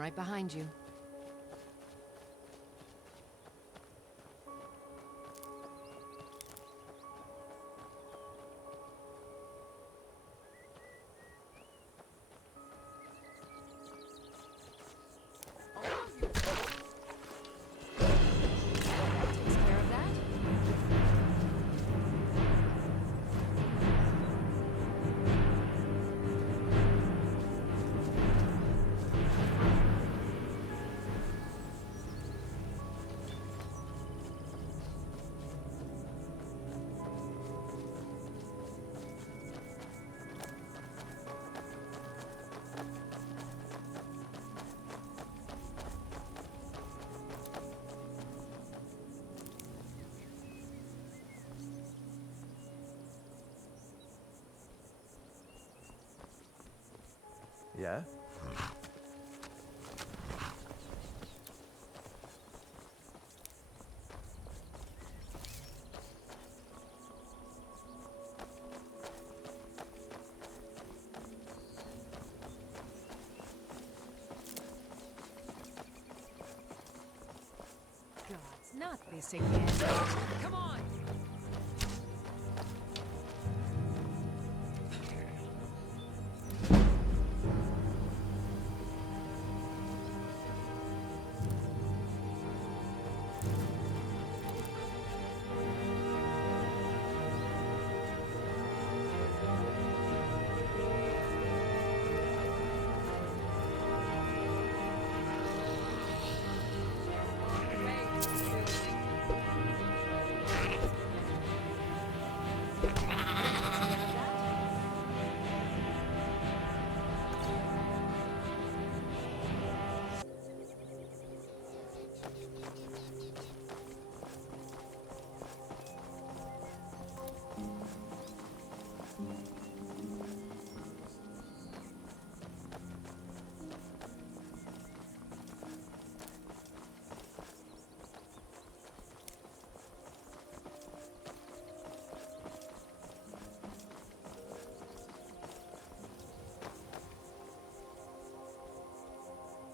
right behind you. Yeah? Gods, not this again. Come on!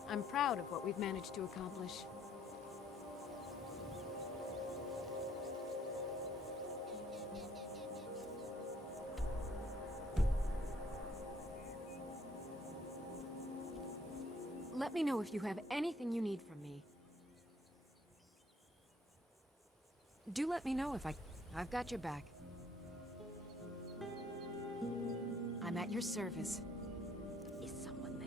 I'm proud of what we've managed to accomplish. Let me know if you have anything you need from me. Do let me know if I've got your back. I'm at your service. Is someone there?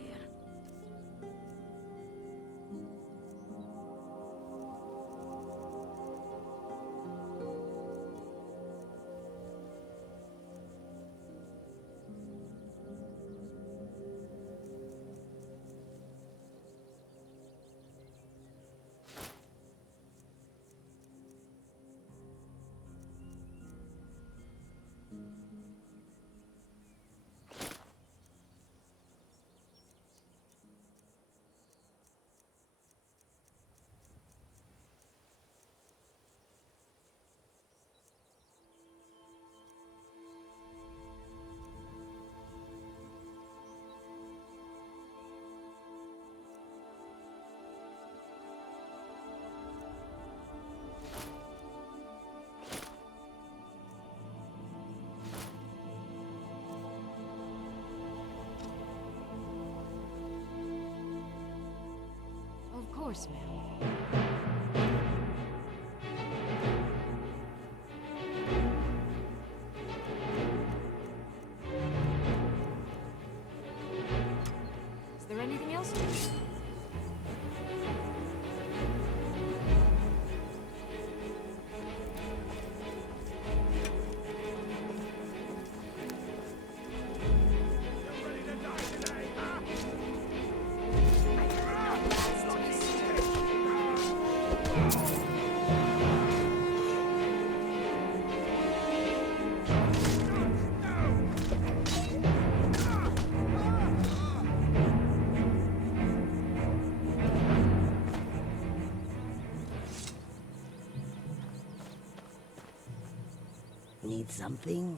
Of course, ma'am. Is there anything else? Need something?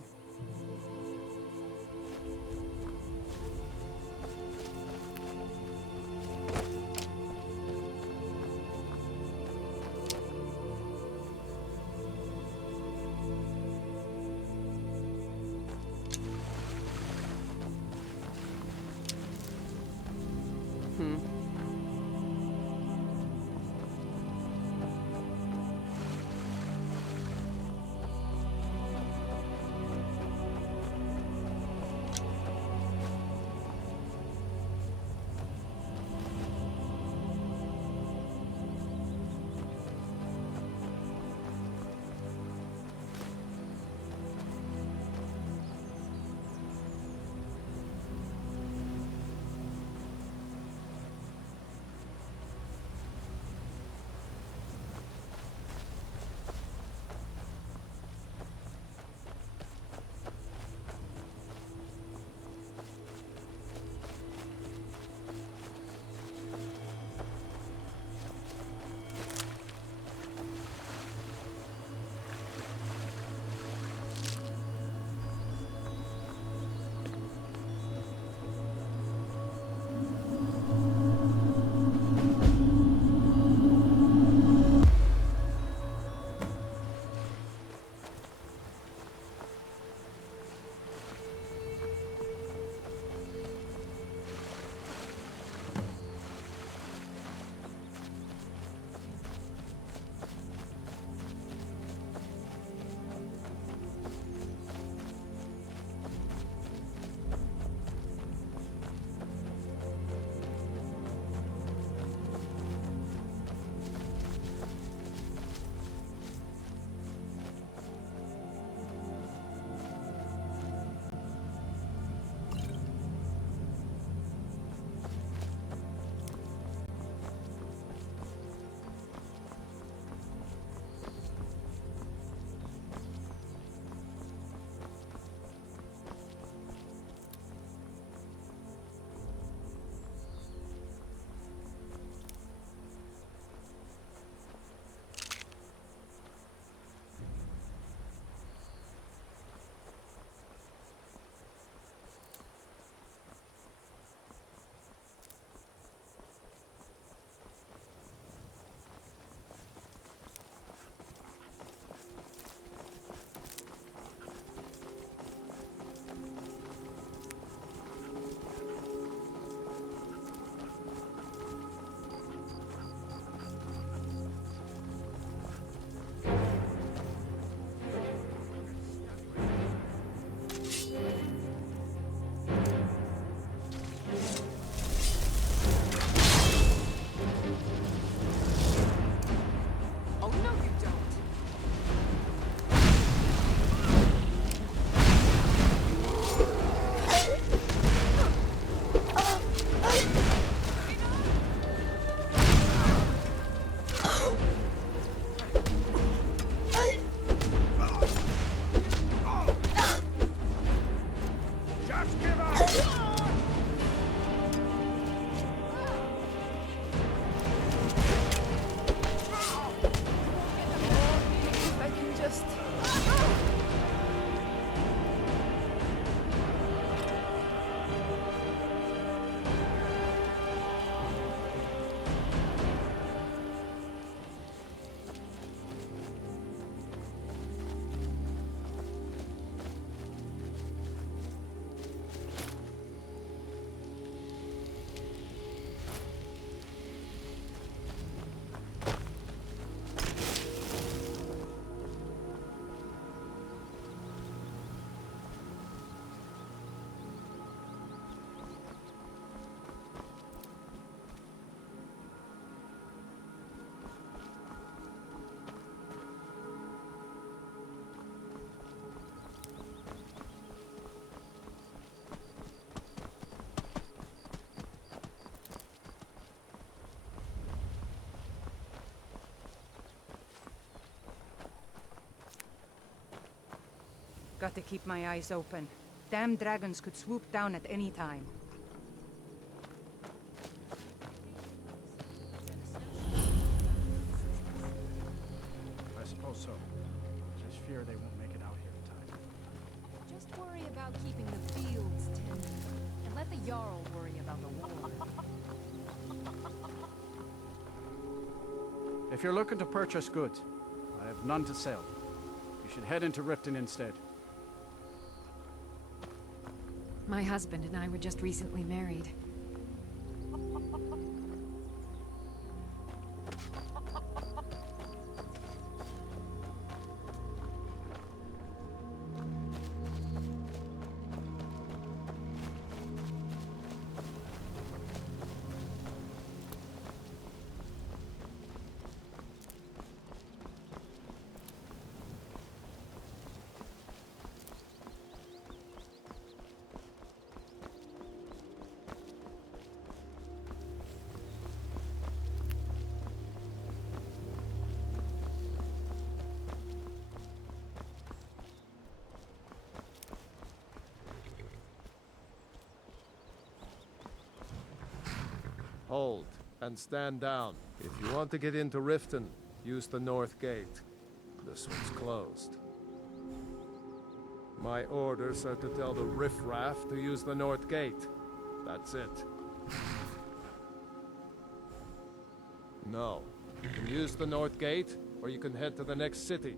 Got to keep my eyes open. Damn dragons could swoop down at any time. I suppose so. Just fear they won't make it out here in time. Just worry about keeping the fields tended. And let the Jarl worry about the war. If you're looking to purchase goods, I have none to sell. You should head into Riften instead. My husband and I were just recently married. Hold, and stand down. If you want to get into Riften, use the north gate. This one's closed. My orders are to tell the riffraff to use the north gate. That's it. No. You can use the north gate, or you can head to the next city.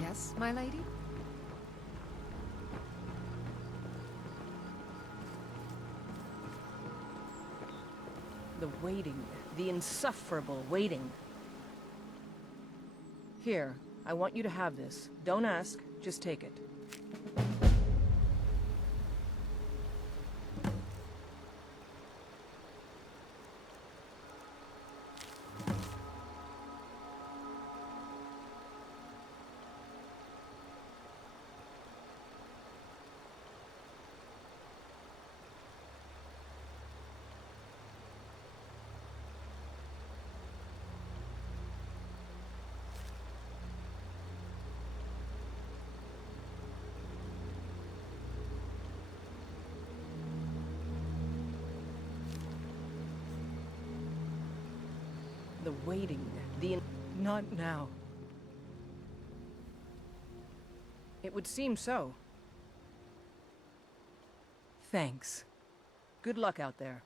Yes, my lady? The waiting. The insufferable waiting. Here, I want you to have this. Don't ask, just take it. The waiting. Not now. It would seem so. Thanks. Good luck out there.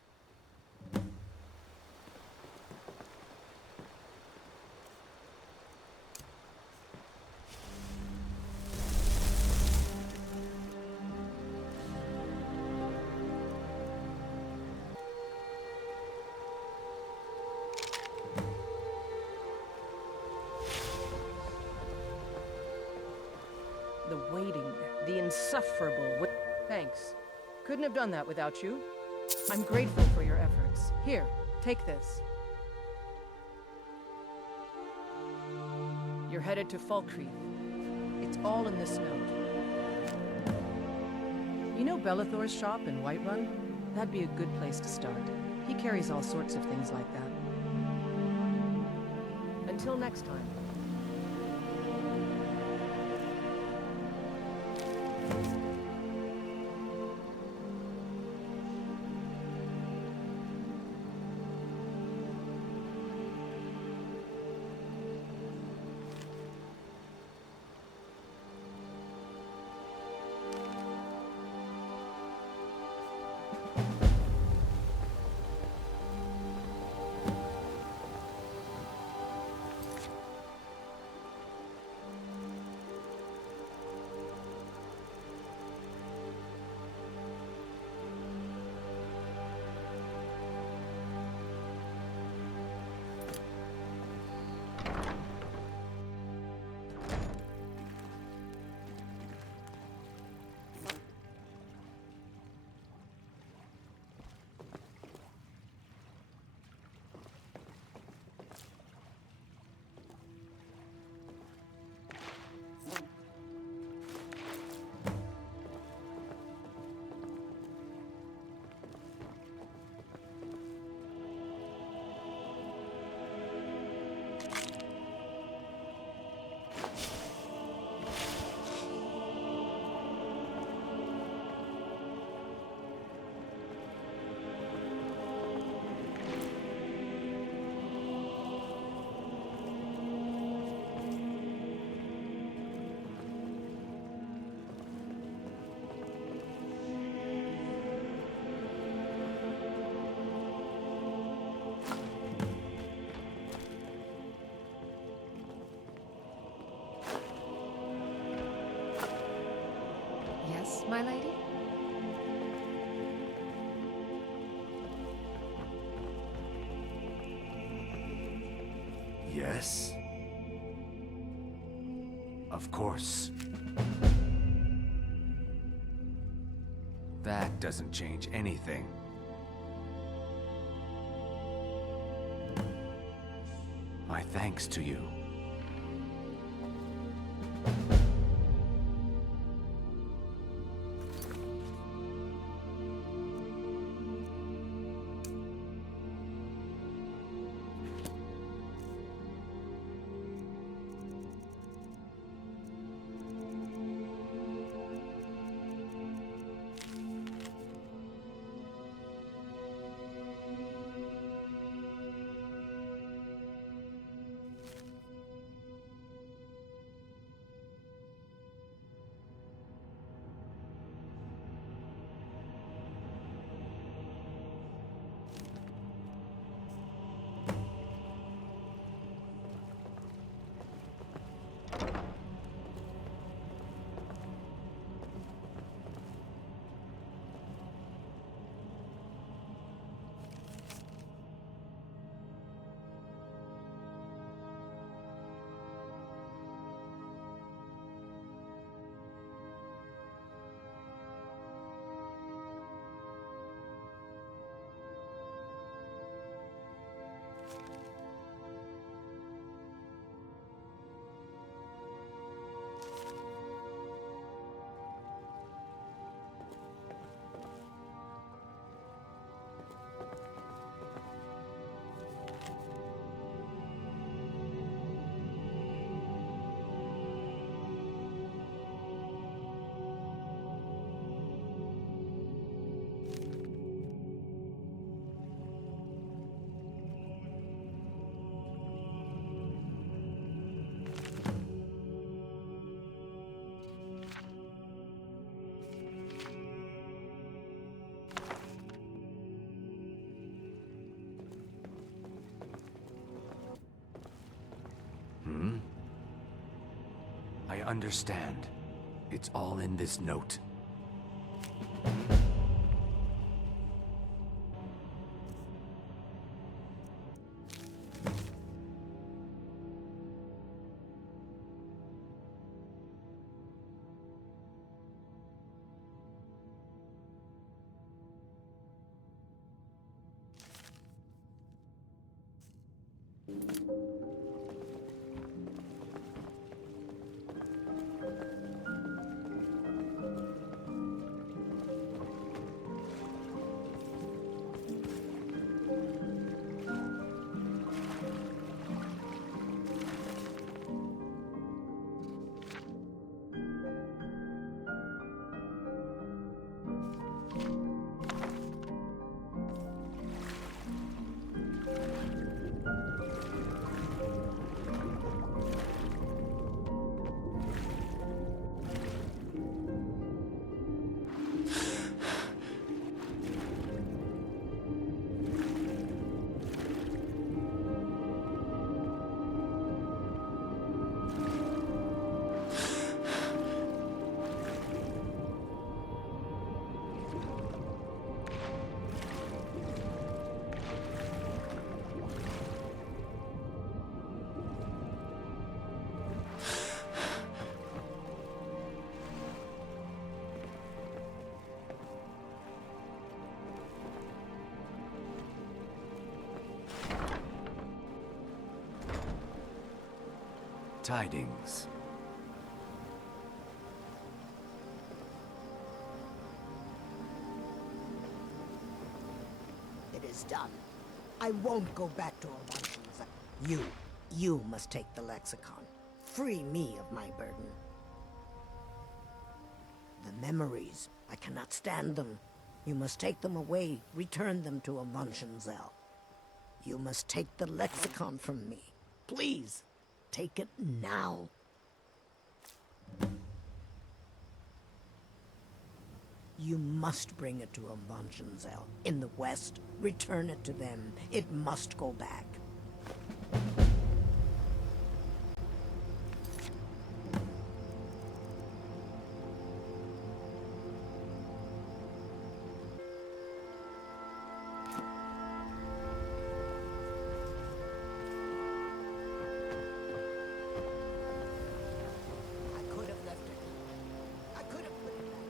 The waiting, the insufferable Thanks. Couldn't have done that without you. I'm grateful for your efforts. Here, take this. You're headed to Falkreath. It's all in this note. You know Bellathor's shop in Whiterun? That'd be a good place to start. He carries all sorts of things like that. Until next time. Yes, my lady? Yes? Of course. That doesn't change anything. My thanks to you. I understand. It's all in this note. Tidings. It is done. I won't go back to Orange. You must take the lexicon. Free me of my burden. The memories, I cannot stand them. You must take them away, return them to Xelzaz. You must take the lexicon from me. Please, take it now. You must bring it to Xelzaz. In the west, return it to them. It must go back. I could have left it. I could have put it back.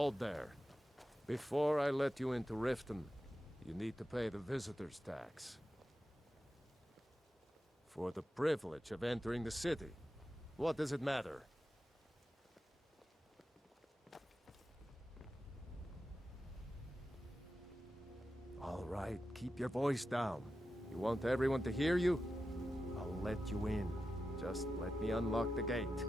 Hold there. Before I let you into Riften, you need to pay the visitor's tax. For the privilege of entering the city. What does it matter? All right, keep your voice down. You want everyone to hear you? I'll let you in. Just let me unlock the gate.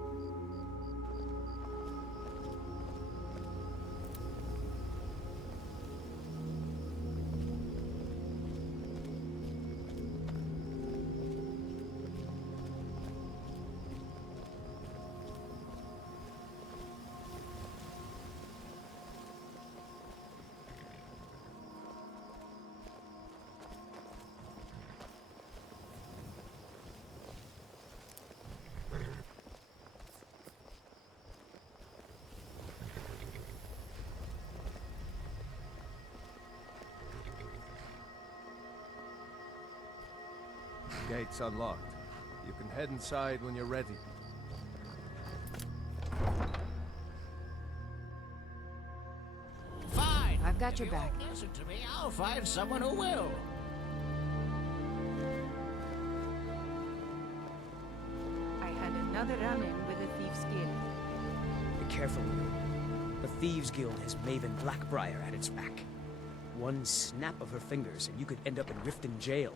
Gate's unlocked. You can head inside when you're ready. Fine. I've got If your you back. won't listen to me, I'll find someone who will. I had another run-in with the Thieves Guild. Be careful, Will. The Thieves Guild has Maven Blackbriar at its back. One snap of her fingers and you could end up in Riften Jail.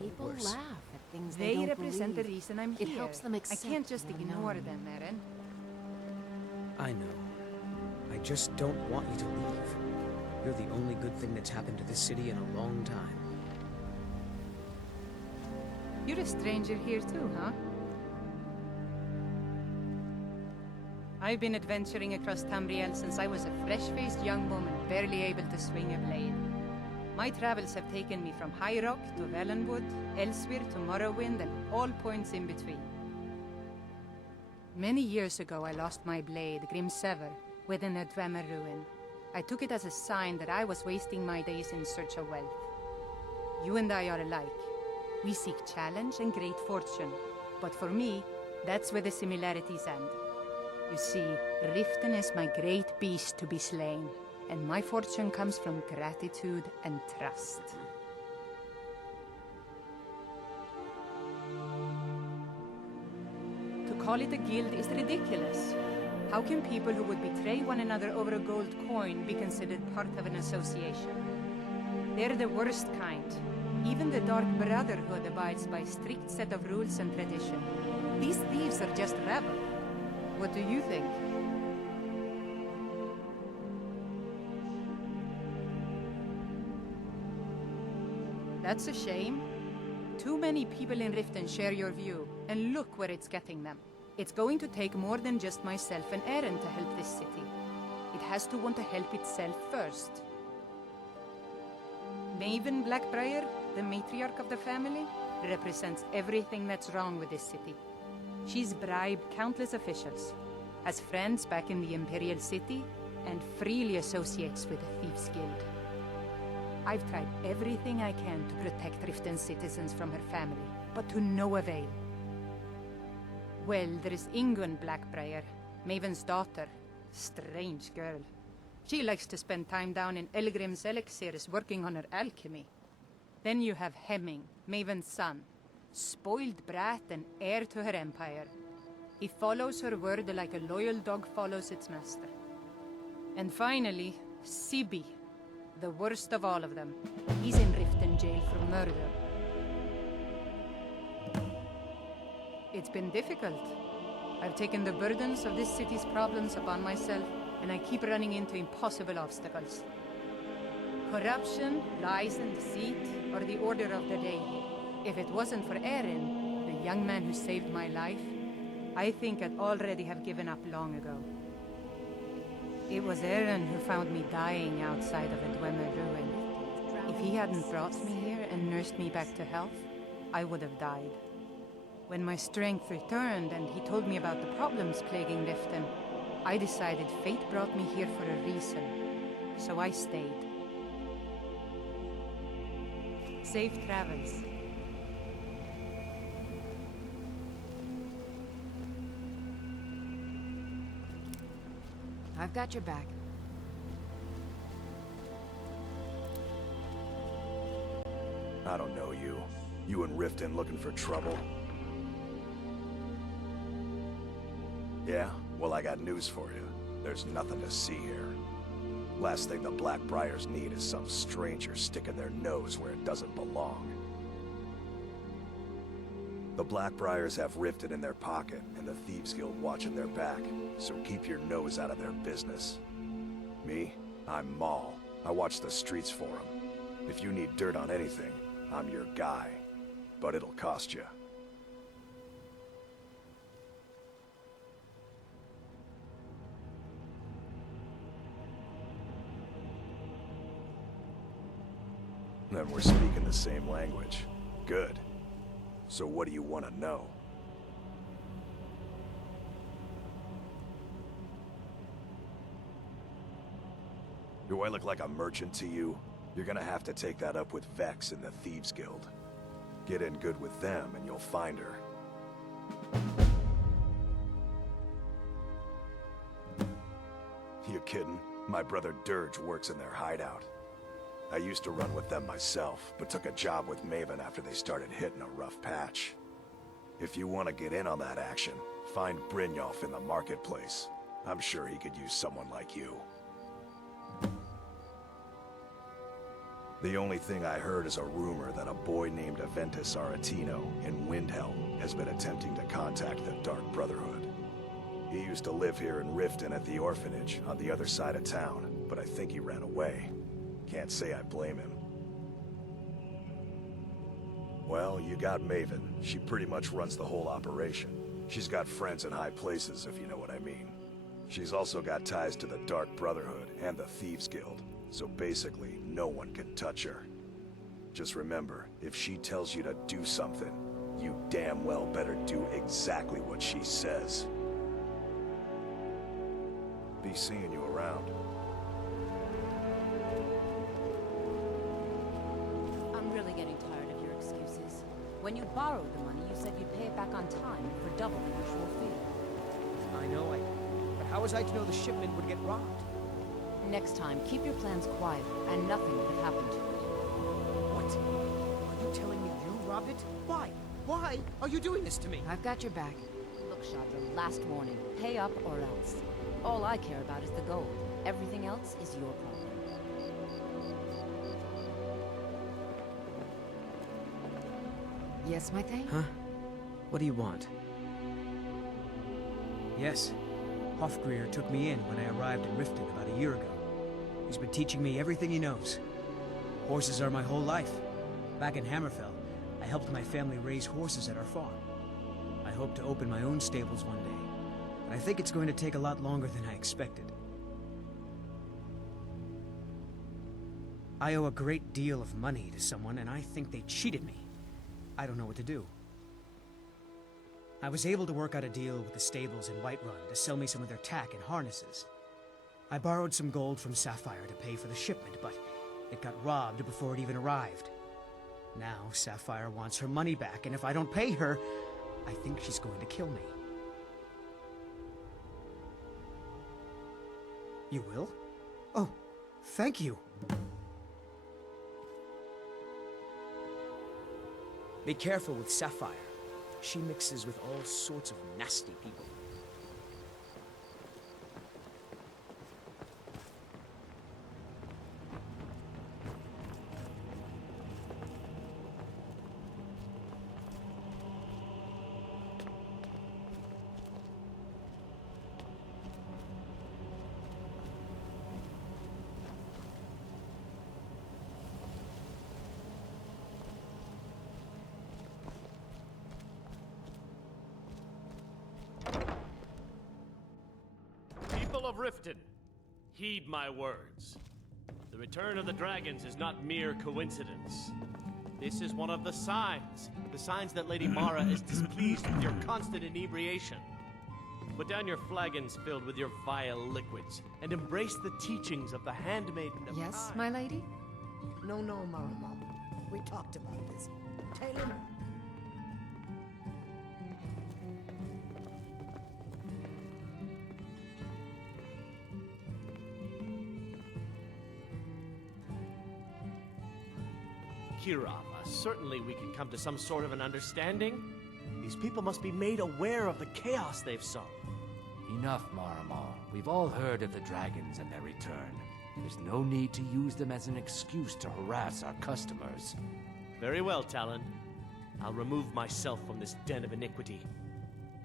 People Worse. laugh at things They don't represent believe. the reason I'm It here. helps them I accept can't just the ignore unknown. them, Eren. I know. I just don't want you to leave. You're the only good thing that's happened to this city in a long time. You're a stranger here too, huh? I've been adventuring across Tamriel since I was a fresh-faced young woman, barely able to swing a blade. My travels have taken me from High Rock to Valenwood, elsewhere to Morrowind, and all points in between. Many years ago, I lost my blade, Grimsever, within a Dwemer ruin. I took it as a sign that I was wasting my days in search of wealth. You and I are alike. We seek challenge and great fortune. But for me, that's where the similarities end. You see, Riften is my great beast to be slain, and my fortune comes from gratitude and trust. To call it a guild is ridiculous. How can people who would betray one another over a gold coin be considered part of an association? They're the worst kind. Even the Dark Brotherhood abides by a strict set of rules and tradition. These thieves are just rabble. What do you think? That's a shame. Too many people in Riften share your view, and look where it's getting them. It's going to take more than just myself and Eren to help this city. It has to want to help itself first. Maven Blackbriar, the matriarch of the family, represents everything that's wrong with this city. She's bribed countless officials, has friends back in the Imperial City, and freely associates with the Thieves Guild. I've tried everything I can to protect Riften citizens from her family, but to no avail. Well, there is Ingun Blackbriar, Maven's daughter. Strange girl. She likes to spend time down in Elgrim's elixirs working on her alchemy. Then you have Hemming, Maven's son. Spoiled brat and heir to her empire. He follows her word like a loyal dog follows its master. And finally, Sibi, the worst of all of them. He's in Riften Jail for murder. It's been difficult. I've taken the burdens of this city's problems upon myself, and I keep running into impossible obstacles. Corruption, lies and deceit are the order of the day here. If it wasn't for Eren, the young man who saved my life, I think I'd already have given up long ago. It was Eren who found me dying outside of a Dwemer ruin. If he hadn't brought me here and nursed me back to health, I would have died. When my strength returned and he told me about the problems plaguing Riften, I decided fate brought me here for a reason. So I stayed. Safe travels. I've got your back. I don't know you. You and Riften looking for trouble? Yeah? Well, I got news for you. There's nothing to see here. Last thing the Blackbriars need is some stranger sticking their nose where it doesn't belong. The Blackbriars have Riften in their pocket, and the Thieves Guild watching their back, so keep your nose out of their business. Me? I'm Maul. I watch the streets for them. If you need dirt on anything, I'm your guy. But it'll cost you. Then we're speaking the same language. Good. So what do you want to know? Do I look like a merchant to you? You're gonna have to take that up with Vex in the Thieves Guild. Get in good with them and you'll find her. You kidding? My brother Dirge works in their hideout. I used to run with them myself, but took a job with Maven after they started hitting a rough patch. If you want to get in on that action, find Brynjolf in the marketplace. I'm sure he could use someone like you. The only thing I heard is a rumor that a boy named Aventus Aretino in Windhelm has been attempting to contact the Dark Brotherhood. He used to live here in Riften at the orphanage on the other side of town, but I think he ran away. Can't say I blame him. Well, you got Maven. She pretty much runs the whole operation. She's got friends in high places, if you know what I mean. She's also got ties to the Dark Brotherhood and the Thieves Guild, so basically, no one can touch her. Just remember, if she tells you to do something, you damn well better do exactly what she says. Be seeing you around. I'm really getting tired of your excuses. When you borrowed the money, you said you'd pay it back on time for double the usual fee. I know, but how was I to know the shipment would get robbed? Next time, keep your plans quiet, and nothing would have happened to it. What? Are you telling me you robbed it? Why? Why are you doing this to me? I've got your back. Look, Shadra, last warning. Pay up or else. All I care about is the gold. Everything else is your problem. Yes, my thing? Huh? What do you want? Yes. Hofgrir took me in when I arrived in Riften about a year ago. He's been teaching me everything he knows. Horses are my whole life. Back in Hammerfell, I helped my family raise horses at our farm. I hope to open my own stables one day, but I think it's going to take a lot longer than I expected. I owe a great deal of money to someone, and I think they cheated me. I don't know what to do. I was able to work out a deal with the stables in Whiterun to sell me some of their tack and harnesses. I borrowed some gold from Sapphire to pay for the shipment, but it got robbed before it even arrived. Now Sapphire wants her money back, and if I don't pay her, I think she's going to kill me. You will? Oh, thank you. Be careful with Sapphire. She mixes with all sorts of nasty people. People of Riften, heed my words. The return of the dragons is not mere coincidence. This is one of the signs that Lady Mara is displeased with your constant inebriation. Put down your flagons filled with your vile liquids, and embrace the teachings of the Handmaiden of Yes, Time. my lady? No, Marama. We talked about this. Taylor. Kirava Certainly we can come to some sort of an understanding. These people must be made aware of the chaos they've sown. Enough, Maramal. We've all heard of the dragons and their return. There's no need to use them as an excuse to harass our customers. Very well, Talon. I'll remove myself from this den of iniquity.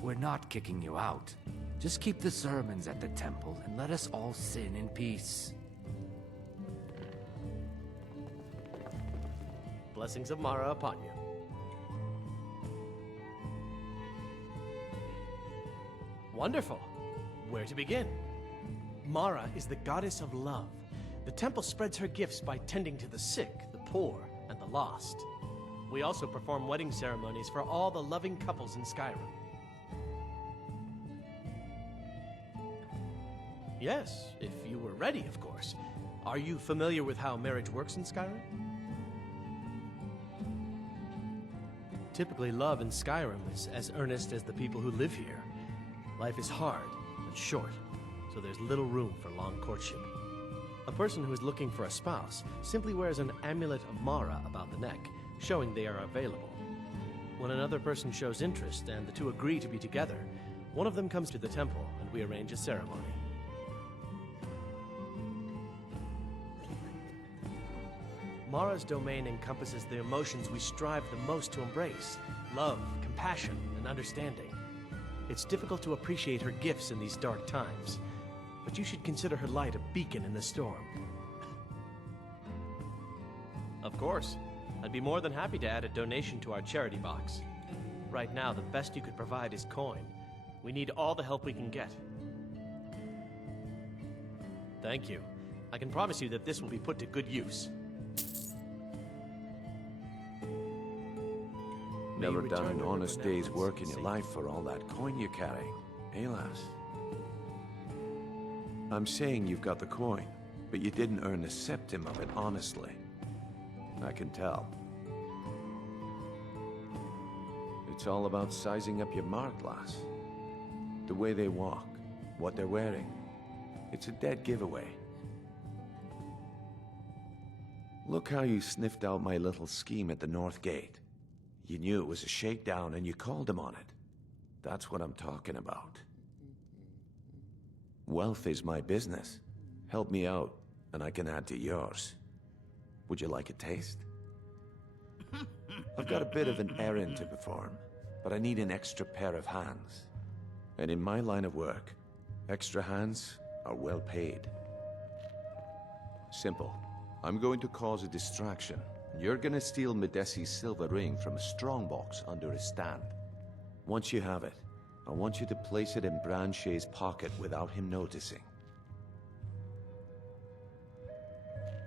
We're not kicking you out. Just keep the sermons at the temple and let us all sin in peace. Blessings of Mara upon you. Wonderful. Where to begin? Mara is the goddess of love. The temple spreads her gifts by tending to the sick, the poor, and the lost. We also perform wedding ceremonies for all the loving couples in Skyrim. Yes, if you were ready, of course. Are you familiar with how marriage works in Skyrim? Typically, love in Skyrim is as earnest as the people who live here. Life is hard and short, so there's little room for long courtship. A person who is looking for a spouse simply wears an amulet of Mara about the neck, showing they are available. When another person shows interest and the two agree to be together, one of them comes to the temple and we arrange a ceremony. Mara's domain encompasses the emotions we strive the most to embrace: love, compassion, and understanding. It's difficult to appreciate her gifts in these dark times, but you should consider her light a beacon in the storm. Of course, I'd be more than happy to add a donation to our charity box. Right now, the best you could provide is coin. We need all the help we can get. Thank you. I can promise you that this will be put to good use. Never done an honest day's work in your life for all that coin you're carrying, eh, lass? I'm saying you've got the coin, but you didn't earn a septim of it honestly. I can tell. It's all about sizing up your mark, lass. The way they walk, what they're wearing. It's a dead giveaway. Look how you sniffed out my little scheme at the North Gate. You knew it was a shakedown and you called him on it. That's what I'm talking about. Wealth is my business. Help me out, and I can add to yours. Would you like a taste? I've got a bit of an errand to perform, but I need an extra pair of hands. And in my line of work, extra hands are well paid. Simple. I'm going to cause a distraction. You're gonna steal Medesi's silver ring from a strongbox under his stand. Once you have it, I want you to place it in Branche's pocket without him noticing.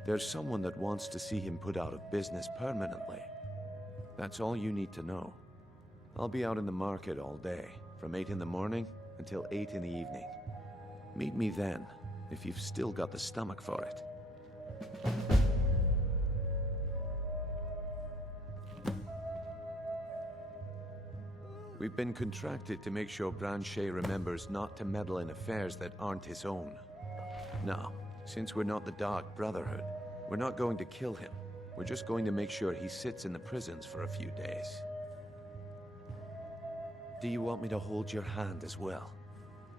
There's someone that wants to see him put out of business permanently. That's all you need to know. I'll be out in the market all day, from 8 in the morning until 8 in the evening. Meet me then, if you've still got the stomach for it. We've been contracted to make sure Branche remembers not to meddle in affairs that aren't his own. Now, since we're not the Dark Brotherhood, we're not going to kill him. We're just going to make sure he sits in the prisons for a few days. Do you want me to hold your hand as well?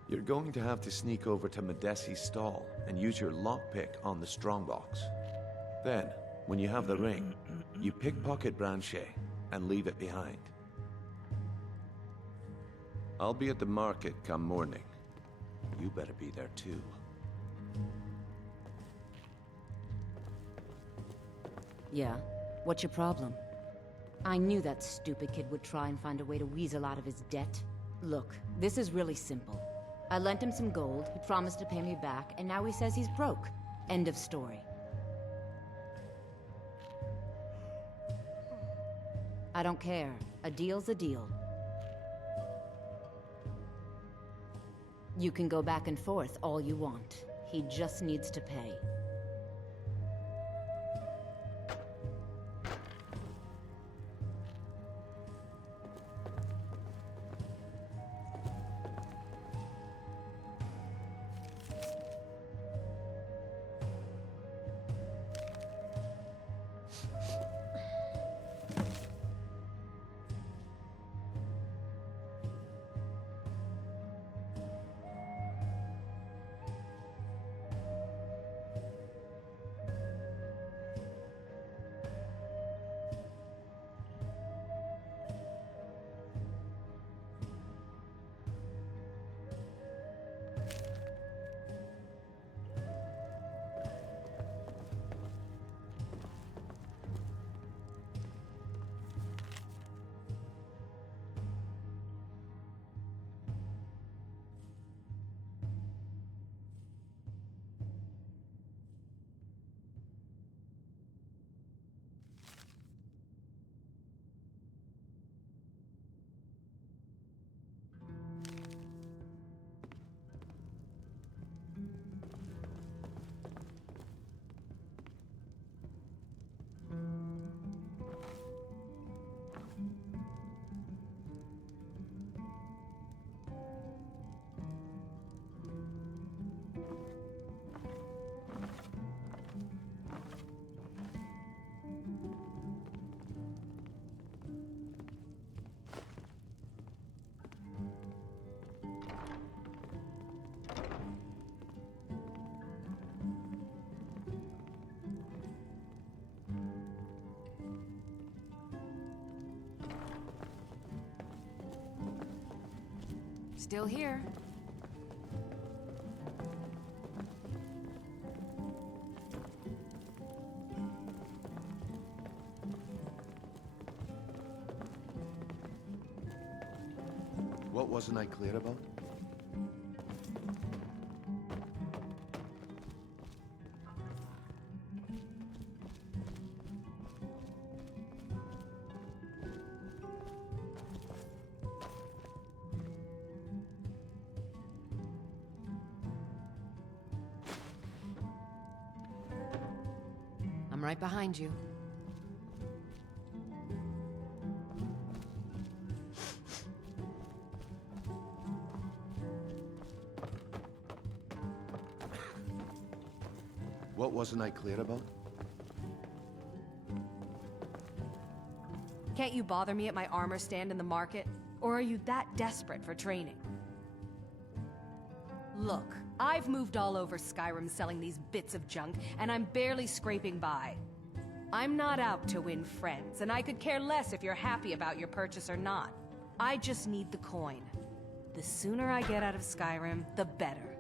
You're going to have to sneak over to Medesi's stall and use your lockpick on the strongbox. Then, when you have the ring, you pickpocket Branche and leave it behind. I'll be at the market come morning. You better be there too. Yeah? What's your problem? I knew that stupid kid would try and find a way to weasel out of his debt. Look, this is really simple. I lent him some gold, he promised to pay me back, and now he says he's broke. End of story. I don't care. A deal's a deal. You can go back and forth all you want. He just needs to pay. Still here. What wasn't I clear about? I'm right behind you. What wasn't I clear about? Can't you bother me at my armor stand in the market? Or are you that desperate for training? Look, I've moved all over Skyrim selling these bits of junk, and I'm barely scraping by. I'm not out to win friends, and I could care less if you're happy about your purchase or not. I just need the coin. The sooner I get out of Skyrim, the better.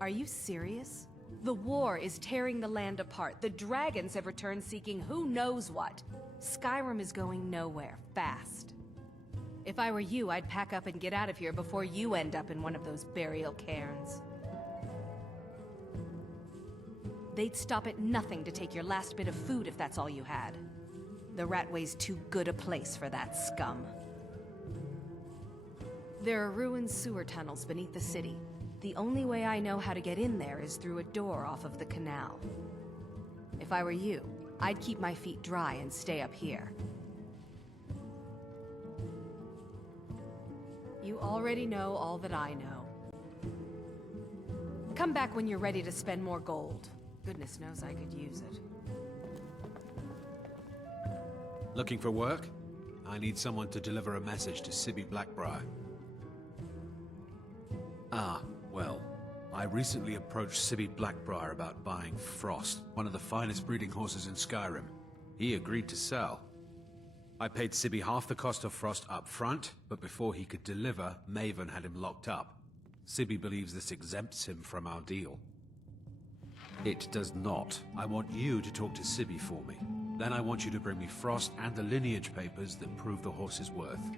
Are you serious? The war is tearing the land apart. The dragons have returned seeking who knows what. Skyrim is going nowhere, fast. If I were you, I'd pack up and get out of here before you end up in one of those burial cairns. They'd stop at nothing to take your last bit of food if that's all you had. The Ratway's too good a place for that scum. There are ruined sewer tunnels beneath the city. The only way I know how to get in there is through a door off of the canal. If I were you, I'd keep my feet dry and stay up here. You already know all that I know. Come back when you're ready to spend more gold. Goodness knows I could use it. Looking for work? I need someone to deliver a message to Sibby Blackbriar. Well, I recently approached Sibby Blackbriar about buying Frost, one of the finest breeding horses in Skyrim. He agreed to sell. I paid Sibby half the cost of Frost up front, but before he could deliver, Maven had him locked up. Sibby believes this exempts him from our deal. It does not. I want you to talk to Sibby for me. Then I want you to bring me Frost and the lineage papers that prove the horse's worth.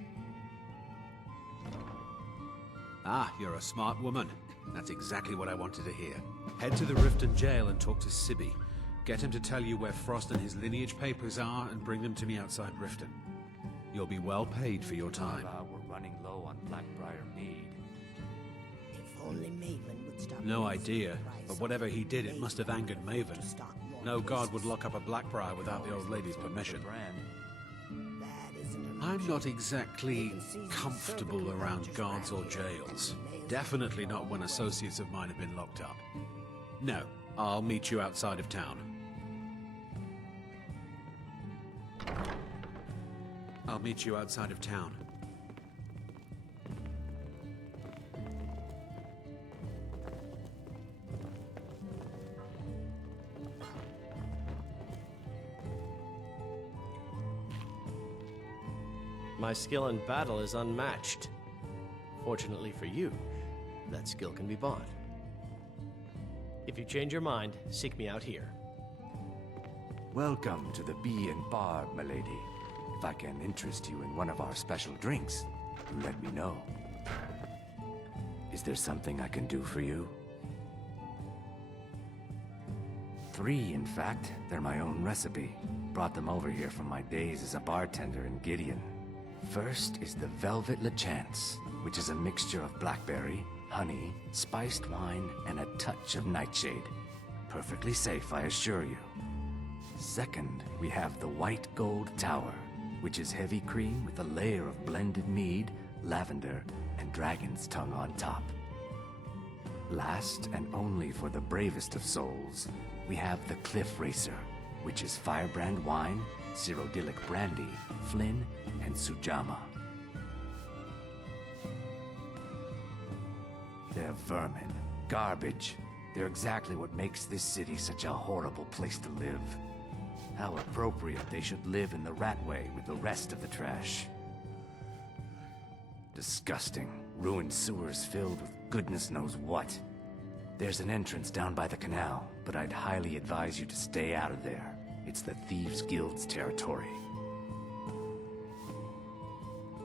Ah, you're a smart woman. That's exactly what I wanted to hear. Head to the Riften Jail and talk to Sibby. Get him to tell you where Frost and his lineage papers are and bring them to me outside Riften. You'll be well paid for your time. We're running low on Blackbriar mead. If only Maven would stop. No idea, but whatever he did, it must have angered Maven. No guard would lock up a Blackbriar without the old lady's permission. I'm not exactly comfortable around guards or jails. Definitely not when associates of mine have been locked up. No, I'll meet you outside of town. I'll meet you outside of town. My skill in battle is unmatched. Fortunately for you, that skill can be bought. If you change your mind, seek me out here. Welcome to the Bee and Bar, milady. If I can interest you in one of our special drinks, do let me know. Is there something I can do for you? 3, in fact. They're my own recipe. Brought them over here from my days as a bartender in Gideon. First is the Velvet Lechance, which is a mixture of blackberry, honey, spiced wine, and a touch of nightshade. Perfectly safe, I assure you. Second, we have the White Gold Tower, which is heavy cream with a layer of blended mead, lavender, and dragon's tongue on top. Last, and only for the bravest of souls, we have the Cliff Racer, which is firebrand wine, Cyrodiilic brandy, Flynn, and Sujamma. They're vermin. Garbage. They're exactly what makes this city such a horrible place to live. How appropriate they should live in the Ratway with the rest of the trash. Disgusting. Ruined sewers filled with goodness knows what. There's an entrance down by the canal, but I'd highly advise you to stay out of there. It's the Thieves' Guild's territory.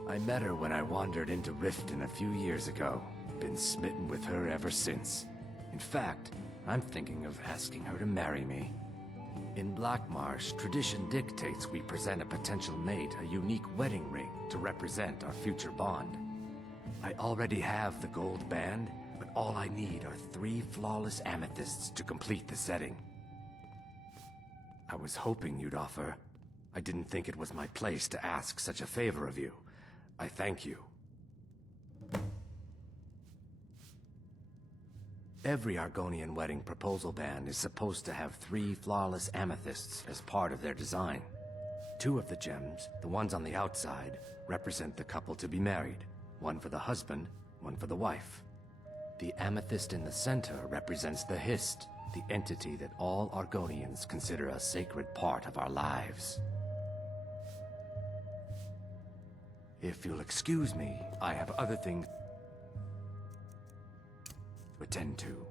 I met her when I wandered into Riften a few years ago. Been smitten with her ever since. In fact, I'm thinking of asking her to marry me. In Blackmarsh, tradition dictates we present a potential mate a unique wedding ring to represent our future bond. I already have the gold band, but all I need are 3 flawless amethysts to complete the setting. I was hoping you'd offer. I didn't think it was my place to ask such a favor of you. I thank you. Every Argonian wedding proposal band is supposed to have 3 flawless amethysts as part of their design. 2 of the gems, the ones on the outside, represent the couple to be married. 1 for the husband, 1 for the wife. The amethyst in the center represents the Hist, the entity that all Argonians consider a sacred part of our lives. If you'll excuse me, I have other things to attend to.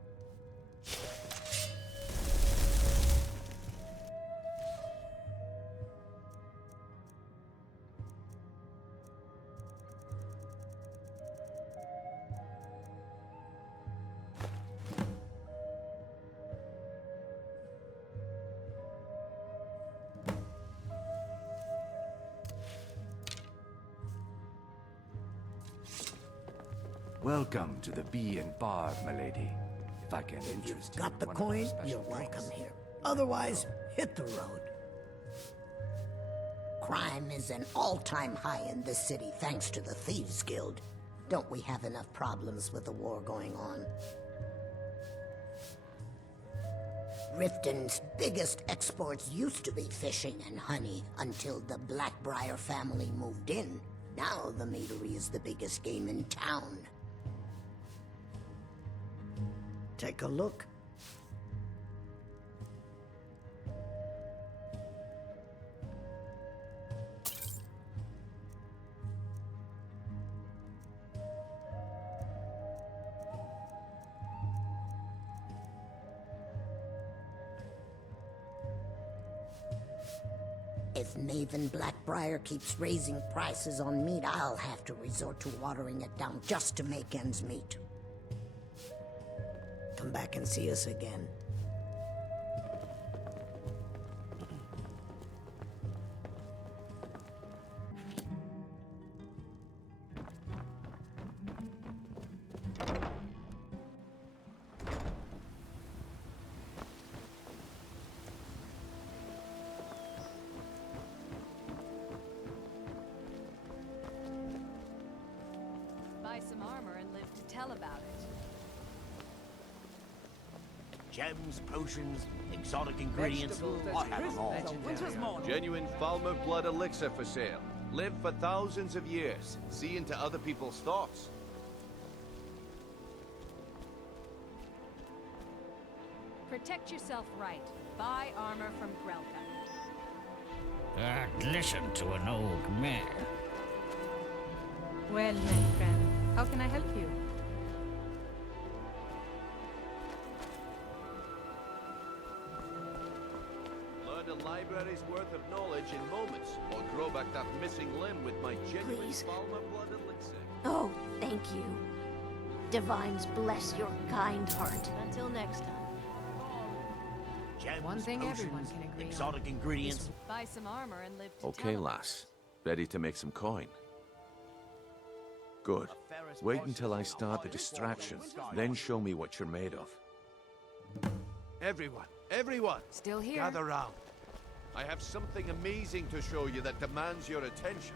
Welcome to the Bee and Barb, milady. If I can interest you. Got the coin? You're welcome here. Otherwise, hit the road. Crime is an all-time high in this city thanks to the Thieves' Guild. Don't we have enough problems with the war going on? Riften's biggest exports used to be fishing and honey until the Blackbriar family moved in. Now the meadery is the biggest game in town. Take a look. If Maven Blackbriar keeps raising prices on meat, I'll have to resort to watering it down just to make ends meet. Come back and see us again. Buy some armor and live to tell about it. Gems, potions, exotic ingredients, I have them all. Genuine Falmer blood elixir for sale. Live for thousands of years. See into other people's thoughts. Protect yourself right. Buy armor from Grelka. Listen to an old man. Well, my friend, how can I help you? Learn a library's worth of knowledge in moments, or grow back that missing limb with my genuine Please. Falmer blood elixir. Oh, thank you. Divines bless your kind heart. Until next time. Gems, One thing potions, everyone can agree on. exotic ingredients. Buy some armor and live to Okay, tell lass. Ready to make some coin? Good. Wait until I start the distraction, then show me what you're made of. Everyone! Still here. Gather round. I have something amazing to show you that demands your attention.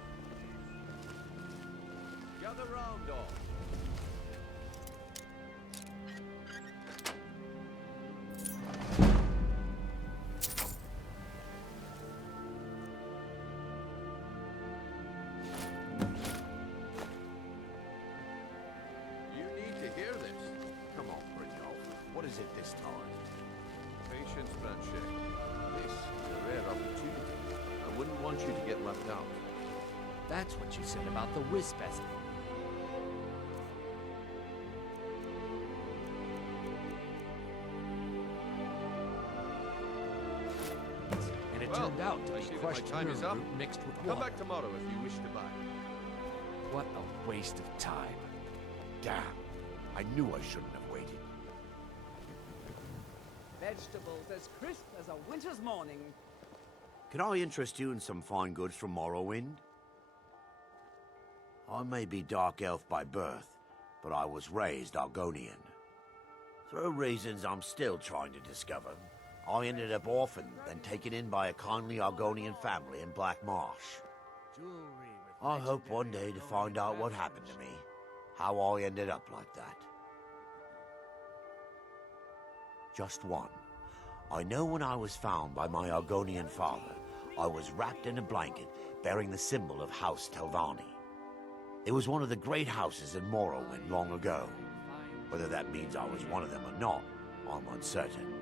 Gather round, all. You need to hear this. Come on, Brynjolf. What is it this time? Patience, Branche. This is a rare opportunity. I wouldn't want you to get left out. That's what you said about the wisp, Esme. crushed time is up. root mixed with Come water. back tomorrow if you wish to buy. What a waste of time. Damn. I knew I shouldn't have waited. Vegetables as crisp as a winter's morning. Can I interest you in some fine goods from Morrowind? I may be Dark Elf by birth, but I was raised Argonian. Through reasons I'm still trying to discover, I ended up orphaned, then taken in by a kindly Argonian family in Black Marsh. I hope one day to find out what happened to me, how I ended up like that. Just one. I know when I was found by my Argonian father, I was wrapped in a blanket bearing the symbol of House Telvanni. It was one of the great houses in Morrowind long ago. Whether that means I was one of them or not, I'm uncertain.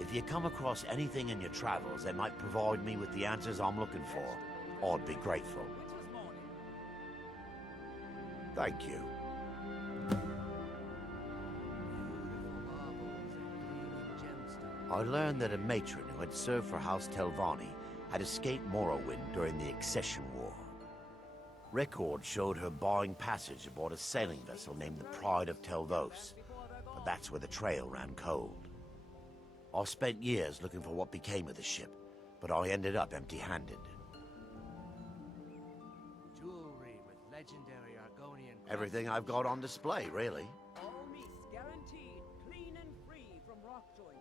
If you come across anything in your travels that might provide me with the answers I'm looking for, I'd be grateful. Thank you. I learned that a matron who had served for House Telvanni had escaped Morrowind during the Accession War. Records showed her buying passage aboard a sailing vessel named the Pride of Telvos, but that's where the trail ran cold. I spent years looking for what became of the ship, but I ended up empty-handed. Jewelry with legendary Argonian. Everything I've got on display, really. All meats guaranteed, clean and free from rock joint.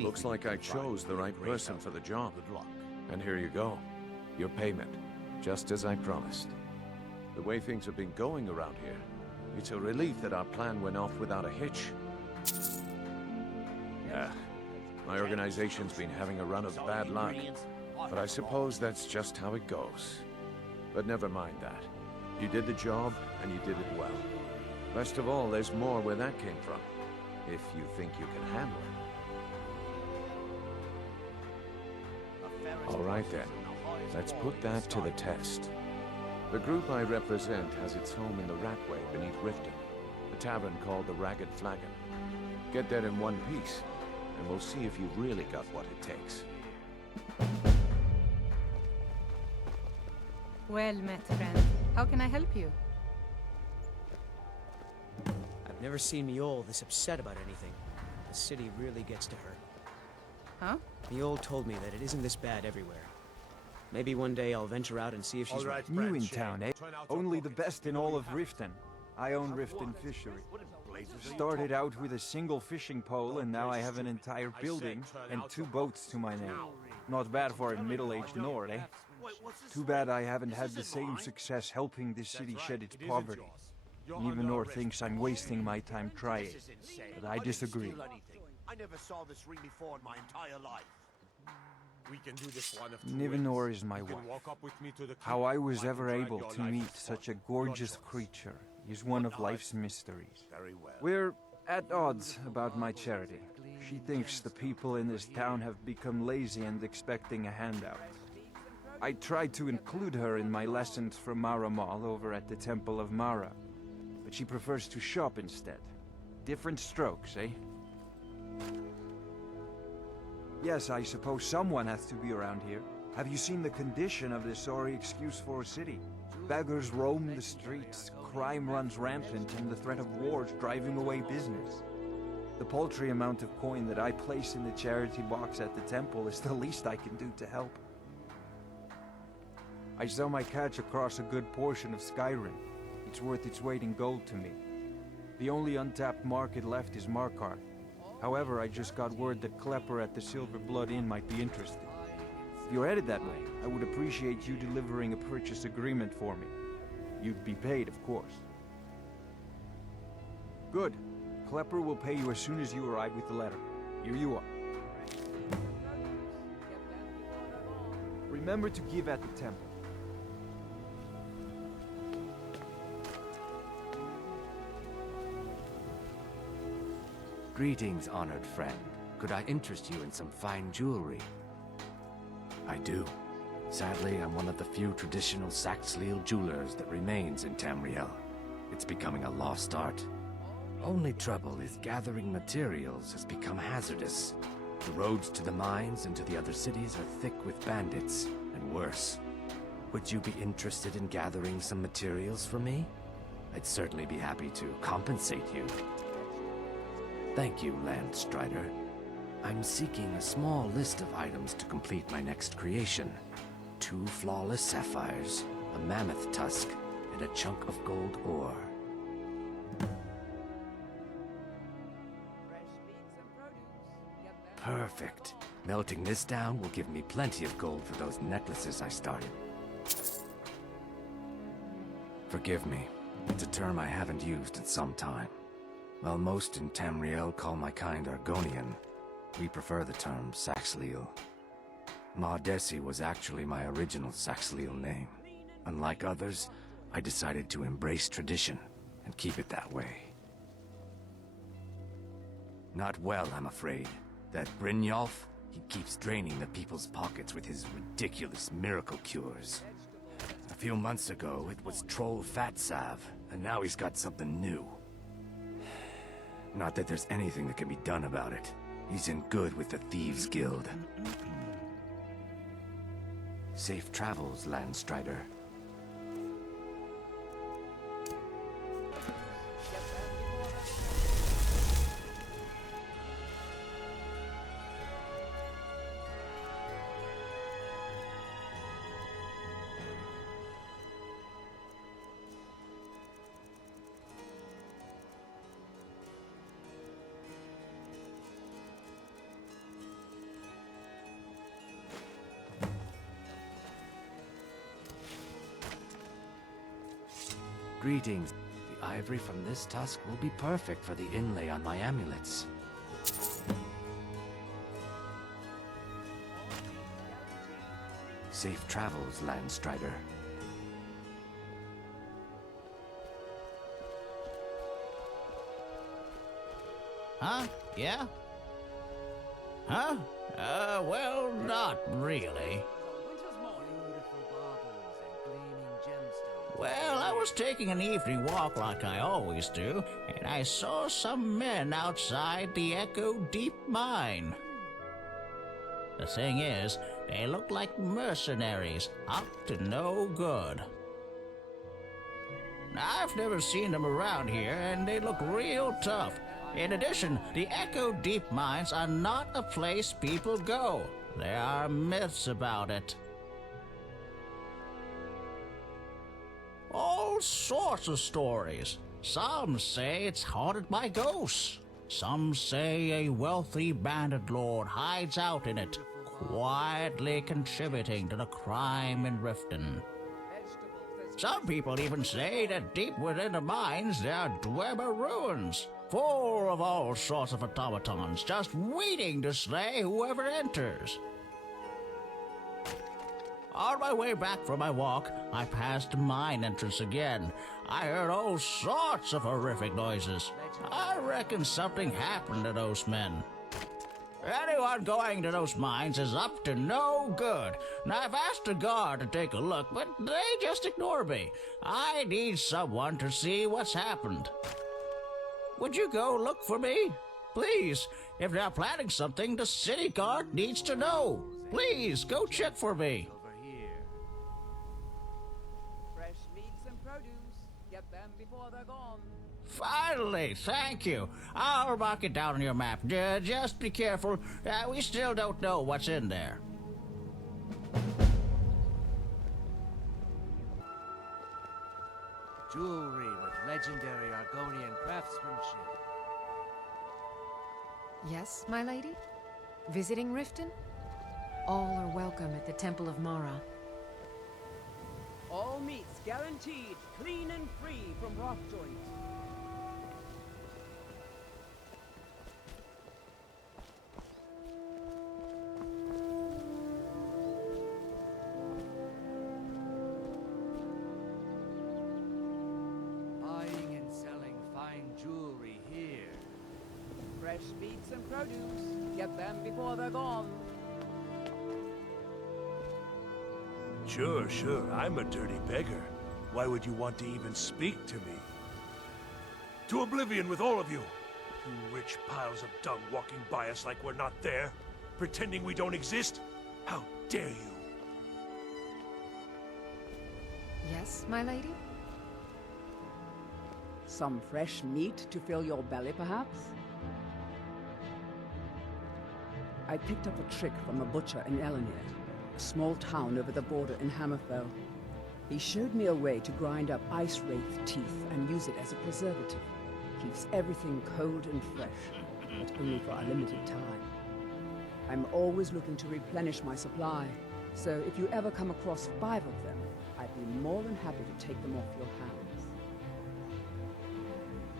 Looks like I chose the right person for the job. Good luck. And here you go. Your payment. Just as I promised. The way things have been going around here, it's a relief that our plan went off without a hitch. My organization's been having a run of bad luck, but I suppose that's just how it goes. But never mind that. You did the job, and you did it well. Best of all, there's more where that came from, if you think you can handle it. All right then, let's put that to the test. The group I represent has its home in the Ratway beneath Riften, a tavern called the Ragged Flagon. Get there in one piece, and we'll see if you've really got what it takes. Well met, friend. How can I help you? I've never seen Miol this upset about anything. The city really gets to her. Huh? Miol told me that it isn't this bad everywhere. Maybe one day I'll venture out and see if she's right. New in town, eh? Only the best in all of Riften. I own Riften Fishery. Started out with a single fishing pole, and now I have an entire building and 2 boats to my name. Not bad for a middle-aged Nord, eh? Too bad I haven't had the same success helping this city shed its poverty. Nivenor thinks I'm wasting my time trying, but I disagree. I never saw this ring before in my entire life. We can do this one of two Nivenor ways. is my You can wife. walk up with me to the How keep, I was or I ever can drag able your to life meet to such a your gorgeous choice. creature is one of life's mysteries. Very well. We're at odds about my charity. She thinks the people in this town have become lazy and expecting a handout. I tried to include her in my lessons from Mara Mall over at the Temple of Mara, but she prefers to shop instead. Different strokes, eh? Yes, I suppose someone has to be around here. Have you seen the condition of this sorry excuse for a city? Beggars roam the streets, crime runs rampant, and the threat of wars driving away business. The paltry amount of coin that I place in the charity box at the temple is the least I can do to help. I sell my catch across a good portion of Skyrim. It's worth its weight in gold to me. The only untapped market left is Markarth. However, I just got word that Klepper at the Silver Blood Inn might be interested. If you're headed that way, I would appreciate you delivering a purchase agreement for me. You'd be paid, of course. Good. Klepper will pay you as soon as you arrive with the letter. Here you are. Remember to give at the temple. Greetings, honored friend. Could I interest you in some fine jewelry? I do. Sadly, I'm one of the few traditional Saxhleel jewelers that remains in Tamriel. It's becoming a lost art. Only trouble is gathering materials has become hazardous. The roads to the mines and to the other cities are thick with bandits, and worse. Would you be interested in gathering some materials for me? I'd certainly be happy to compensate you. Thank you, Landstrider. I'm seeking a small list of items to complete my next creation. 2 flawless sapphires, a mammoth tusk, and a chunk of gold ore. Perfect. Melting this down will give me plenty of gold for those necklaces I started. Forgive me. It's a term I haven't used in some time. While most in Tamriel call my kind Argonian, we prefer the term Saxhleel. Maudesi was actually my original Saxhleel name. Unlike others, I decided to embrace tradition and keep it that way. Not well, I'm afraid. That Brynjolf, he keeps draining the people's pockets with his ridiculous miracle cures. A few months ago, it was Troll Fatsav, and now he's got something new. Not that there's anything that can be done about it. He's in good with the Thieves Guild. Safe travels, Landstrider. Greetings. The ivory from this tusk will be perfect for the inlay on my amulets. Safe travels, Landstrider. Huh? Yeah? Huh? Well, not really. Well, I was taking an evening walk like I always do, and I saw some men outside the Echo Deep Mine. The thing is, they look like mercenaries, up to no good. Now, I've never seen them around here, and they look real tough. In addition, the Echo Deep Mines are not a place people go. There are myths about it. All sorts of stories. Some say it's haunted by ghosts. Some say a wealthy bandit lord hides out in it, quietly contributing to the crime in Riften. Some people even say that deep within the mines there are Dwemer ruins, full of all sorts of automatons, just waiting to slay whoever enters. On my way back from my walk, I passed the mine entrance again. I heard all sorts of horrific noises. I reckon something happened to those men. Anyone going to those mines is up to no good. Now, I've asked the guard to take a look, but they just ignore me. I need someone to see what's happened. Would you go look for me? Please, if they're planning something, the city guard needs to know. Please, go check for me. Finally, thank you. I'll mark it down on your map. Just be careful. We still don't know what's in there. Jewelry with legendary Argonian craftsmanship. Yes, my lady? Visiting Riften? All are welcome at the Temple of Mara. All meats guaranteed, clean and free from rock joint. Fresh meats and produce. Get them before they're gone. Sure, sure. I'm a dirty beggar. Why would you want to even speak to me? To oblivion with all of you! You rich piles of dung walking by us like we're not there, pretending we don't exist? How dare you! Yes, my lady? Some fresh meat to fill your belly, perhaps? I picked up a trick from a butcher in Elenir, a small town over the border in Hammerfell. He showed me a way to grind up ice wraith teeth and use it as a preservative. Keeps everything cold and fresh, but only for a limited time. I'm always looking to replenish my supply, so if you ever come across 5 of them, I'd be more than happy to take them off your hands.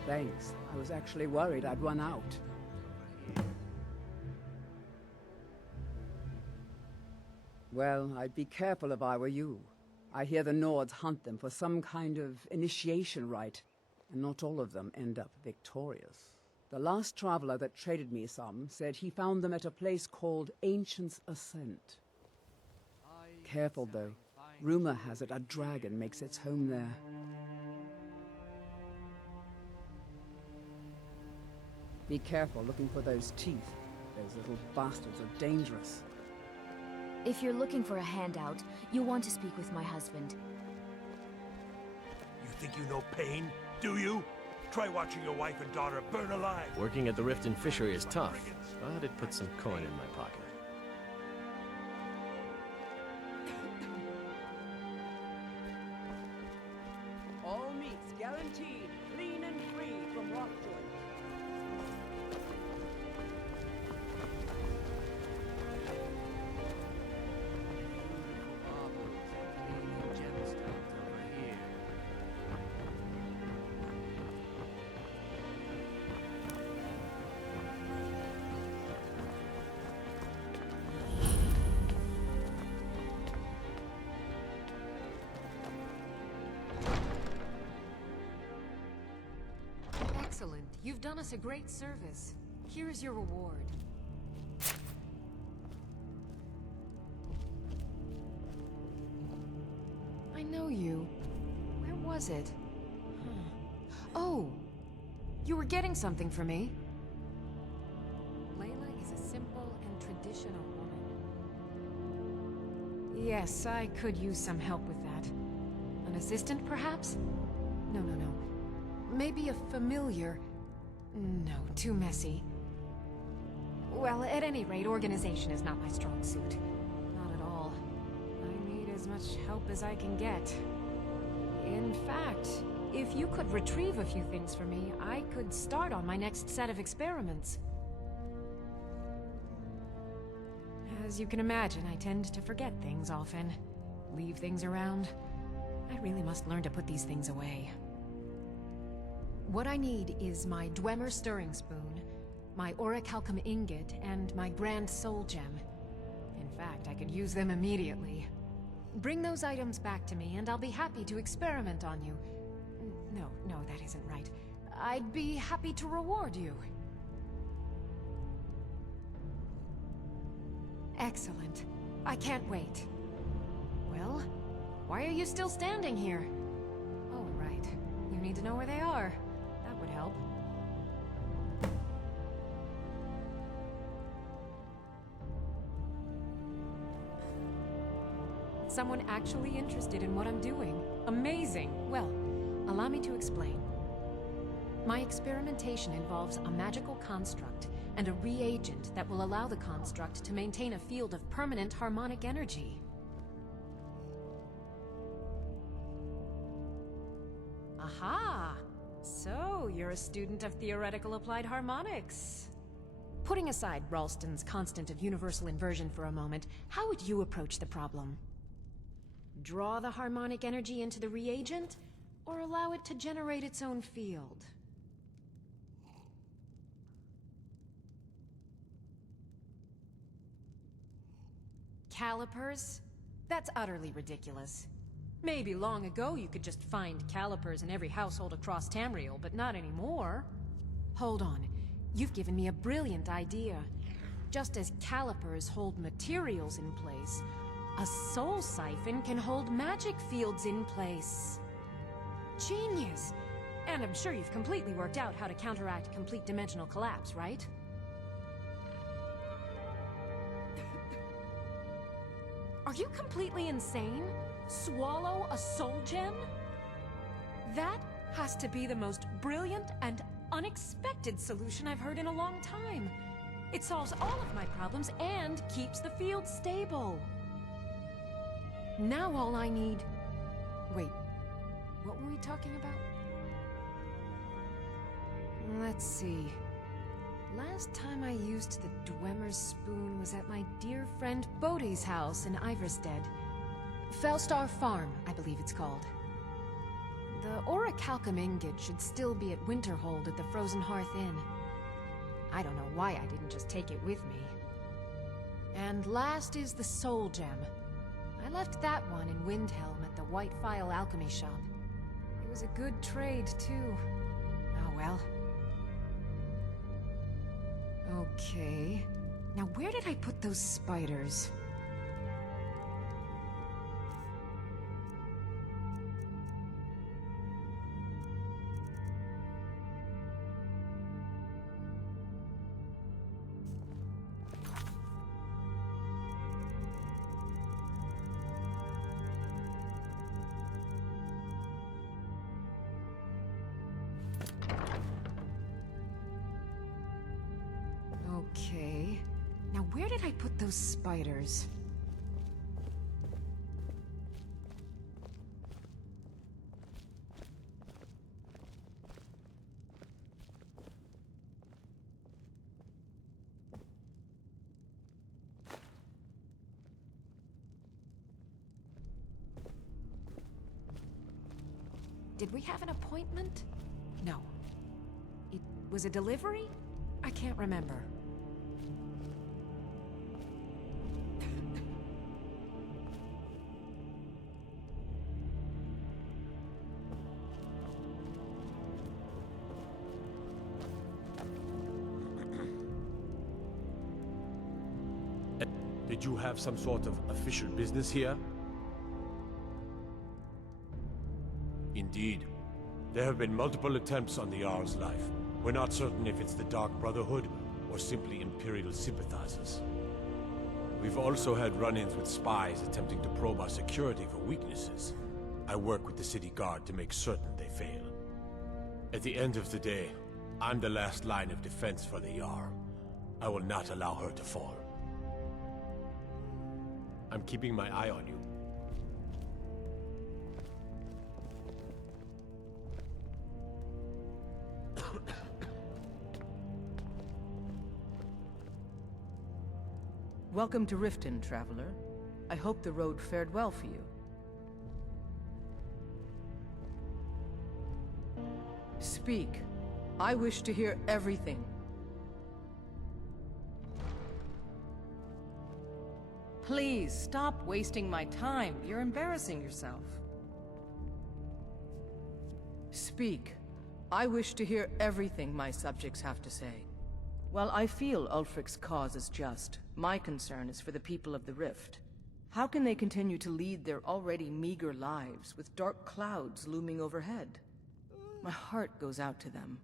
Thanks. I was actually worried I'd run out. Well, I'd be careful if I were you. I hear the Nords hunt them for some kind of initiation rite, and not all of them end up victorious. The last traveler that traded me some said he found them at a place called Ancient's Ascent. Careful, though. Rumor has it a dragon makes its home there. Be careful looking for those teeth. Those little bastards are dangerous. If you're looking for a handout, you'll want to speak with my husband. You think you know pain, do you? Try watching your wife and daughter burn alive. Working at the Riften Fishery is tough, but it puts some coin in my pocket. All meats guaranteed, clean and free from rock joints. Excellent. You've done us a great service. Here is your reward. I know you. Where was it? Oh! You were getting something for me. Layla is a simple and traditional woman. Yes, I could use some help with that. An assistant, perhaps? No. Maybe a familiar. No, too messy. Well, at any rate, organization is not my strong suit. Not at all. I need as much help as I can get. In fact, if you could retrieve a few things for me, I could start on my next set of experiments. As you can imagine, I tend to forget things often. Leave things around. I really must learn to put these things away. What I need is my Dwemer stirring spoon, my orichalcum ingot, and my grand soul gem. In fact, I could use them immediately. Bring those items back to me, and I'll be happy to experiment on you. No, that isn't right. I'd be happy to reward you. Excellent. I can't wait. Well, why are you still standing here? Oh, right. You need to know where they are. That would help. Someone actually interested in what I'm doing. Amazing. Well, allow me to explain. My experimentation involves a magical construct and a reagent that will allow the construct to maintain a field of permanent harmonic energy. Aha! So, you're a student of theoretical applied harmonics. Putting aside Ralston's constant of universal inversion for a moment, how would you approach the problem? Draw the harmonic energy into the reagent, or allow it to generate its own field? Calipers? That's utterly ridiculous. Maybe long ago you could just find calipers in every household across Tamriel, but not anymore. Hold on. You've given me a brilliant idea. Just as calipers hold materials in place, a soul siphon can hold magic fields in place. Genius! And I'm sure you've completely worked out how to counteract complete dimensional collapse, right? Are you completely insane? Swallow a soul gem? That has to be the most brilliant and unexpected solution I've heard in a long time. It solves all of my problems and keeps the field stable. Now all I need... Wait, what were we talking about? Let's see. Last time I used the Dwemer's spoon was at my dear friend Bodhi's house in Iverstead. Fellstar Farm, I believe it's called. The Orichalcum ingot should still be at Winterhold at the Frozen Hearth Inn. I don't know why I didn't just take it with me. And last is the Soul Gem. I left that one in Windhelm at the White Phial Alchemy Shop. It was a good trade, too. Oh well. Okay. Now where did I put those spiders? Okay. Now where did I put those spiders? Did we have an appointment? No. It was a delivery? I can't remember. Did you have some sort of official business here? Indeed. There have been multiple attempts on the Jarl's life. We're not certain if it's the Dark Brotherhood or simply Imperial sympathizers. We've also had run-ins with spies attempting to probe our security for weaknesses. I work with the city guard to make certain they fail. At the end of the day, I'm the last line of defense for the Jarl. I will not allow her to fall. I'm keeping my eye on you. Welcome to Riften, traveler. I hope the road fared well for you. Speak. I wish to hear everything. Please, stop wasting my time. You're embarrassing yourself. Speak. I wish to hear everything my subjects have to say. While I feel Ulfric's cause is just, my concern is for the people of the Rift. How can they continue to lead their already meager lives with dark clouds looming overhead? My heart goes out to them.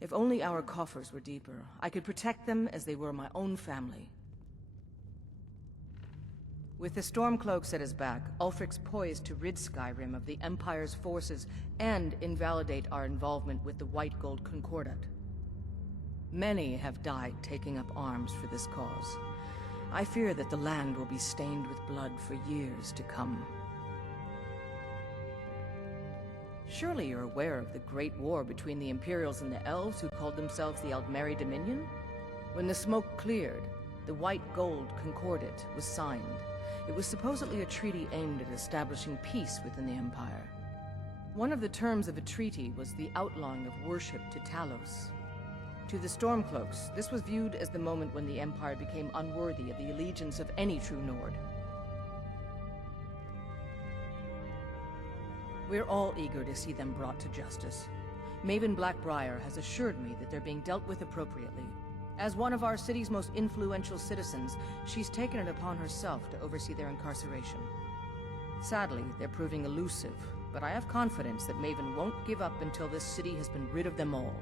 If only our coffers were deeper, I could protect them as they were my own family. With the Stormcloaks at his back, Ulfric's poised to rid Skyrim of the Empire's forces and invalidate our involvement with the White Gold Concordat. Many have died taking up arms for this cause. I fear that the land will be stained with blood for years to come. Surely you're aware of the Great War between the Imperials and the Elves who called themselves the Aldmeri Dominion? When the smoke cleared, the White Gold Concordat was signed. It was supposedly a treaty aimed at establishing peace within the Empire. One of the terms of a treaty was the outlawing of worship to Talos. To the Stormcloaks, this was viewed as the moment when the Empire became unworthy of the allegiance of any true Nord. We're all eager to see them brought to justice. Maven Blackbriar has assured me that they're being dealt with appropriately. As one of our city's most influential citizens, she's taken it upon herself to oversee their incarceration. Sadly, they're proving elusive, but I have confidence that Maven won't give up until this city has been rid of them all.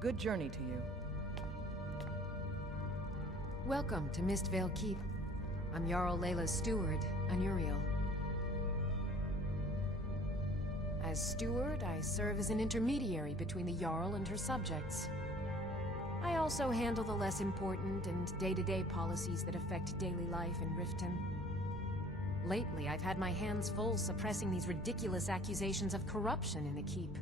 Good journey to you. Welcome to Mistveil Keep. I'm Jarl Layla's steward, Anuriel. As steward, I serve as an intermediary between the Jarl and her subjects. I also handle the less important and day-to-day policies that affect daily life in Riften. Lately, I've had my hands full suppressing these ridiculous accusations of corruption in the keep.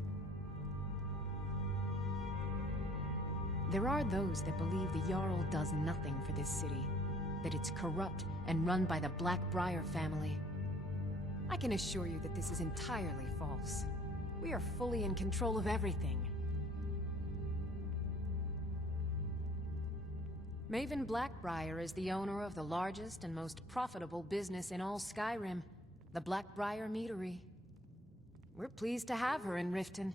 There are those that believe the Jarl does nothing for this city, that it's corrupt and run by the Blackbriar family. I can assure you that this is entirely false. We are fully in control of everything. Maven Blackbriar is the owner of the largest and most profitable business in all Skyrim, the Blackbriar Meadery. We're pleased to have her in Riften.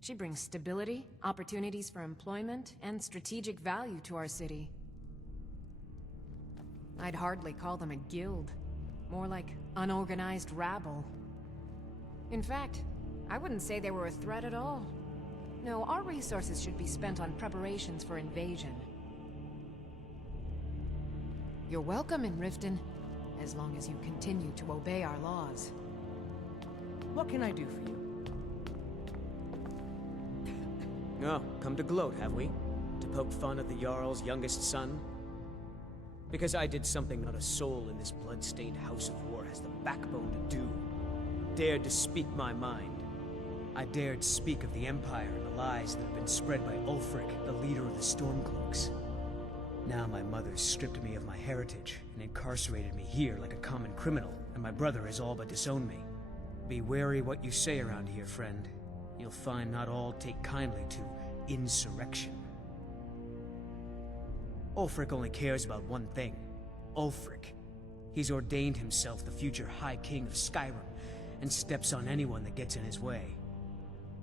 She brings stability, opportunities for employment, and strategic value to our city. I'd hardly call them a guild. More like unorganized rabble. In fact, I wouldn't say they were a threat at all. No, our resources should be spent on preparations for invasion. You're welcome in Riften, as long as you continue to obey our laws. What can I do for you? Oh, come to gloat, have we? To poke fun at the Jarl's youngest son? Because I did something not a soul in this blood-stained house of war has the backbone to do. Dared to speak my mind. I dared speak of the Empire and the lies that have been spread by Ulfric, the leader of the Stormcloaks. Now my mother's stripped me of my heritage and incarcerated me here like a common criminal, and my brother has all but disowned me. Be wary what you say around here, friend. You'll find not all take kindly to insurrection. Ulfric only cares about one thing. Ulfric. He's ordained himself the future High King of Skyrim, and steps on anyone that gets in his way.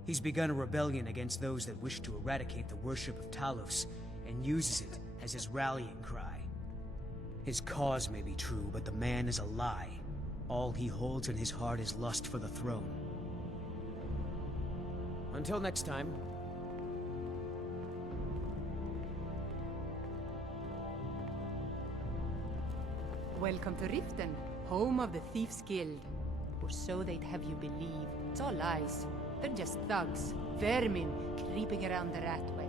He's begun a rebellion against those that wish to eradicate the worship of Talos, and uses it as his rallying cry. His cause may be true, but the man is a lie. All he holds in his heart is lust for the throne. Until next time. Welcome to Riften, home of the Thieves' Guild. Or so they'd have you believe. It's all lies. They're just thugs, vermin, creeping around the Ratway.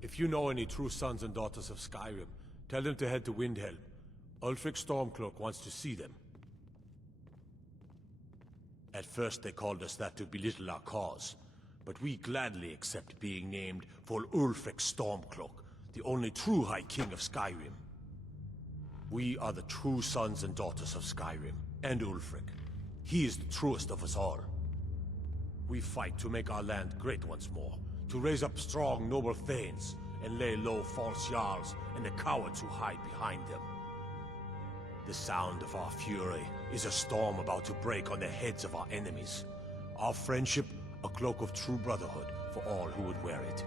If you know any true sons and daughters of Skyrim, tell them to head to Windhelm. Ulfric Stormcloak wants to see them. At first they called us that to belittle our cause, but we gladly accept being named for Ulfric Stormcloak, the only true High King of Skyrim. We are the true sons and daughters of Skyrim, and Ulfric. He is the truest of us all. We fight to make our land great once more, to raise up strong, noble thanes, and lay low false jarls and the cowards who hide behind them. The sound of our fury is a storm about to break on the heads of our enemies. Our friendship, a cloak of true brotherhood for all who would wear it.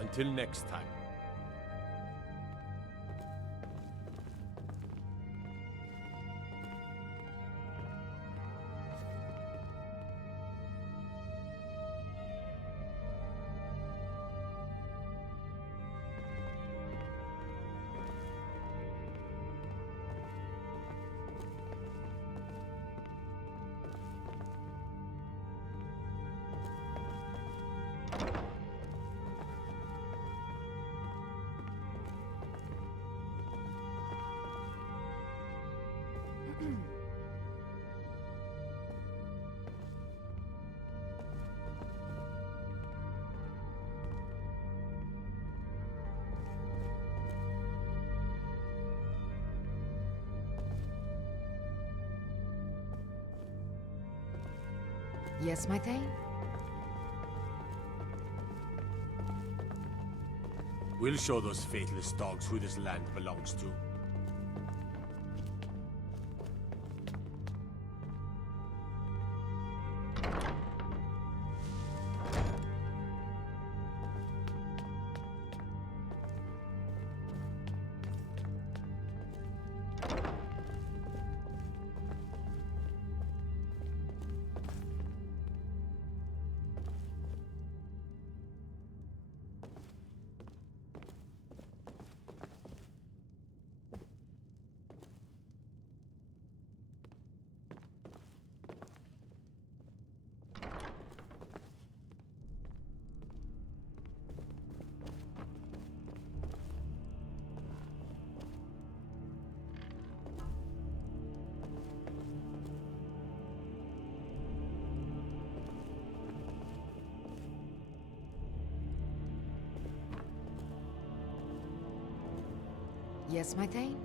Until next time. Yes, my Thane? We'll show those faithless dogs who this land belongs to. Yes, my Thane?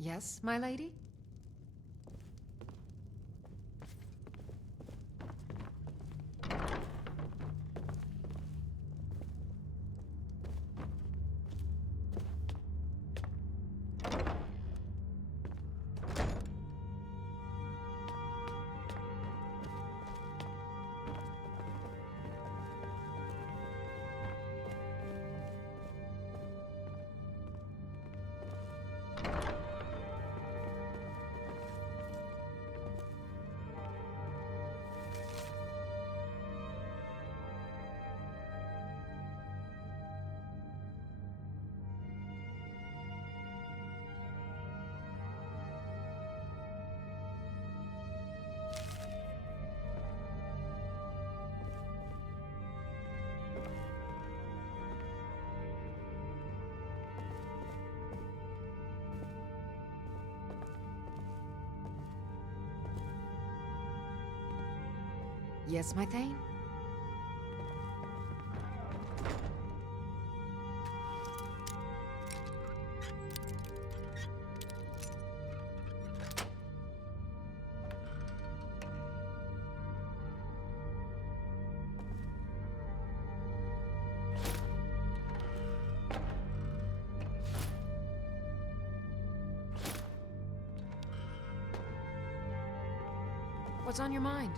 Yes, my lady? Yes, my Thane? What's on your mind?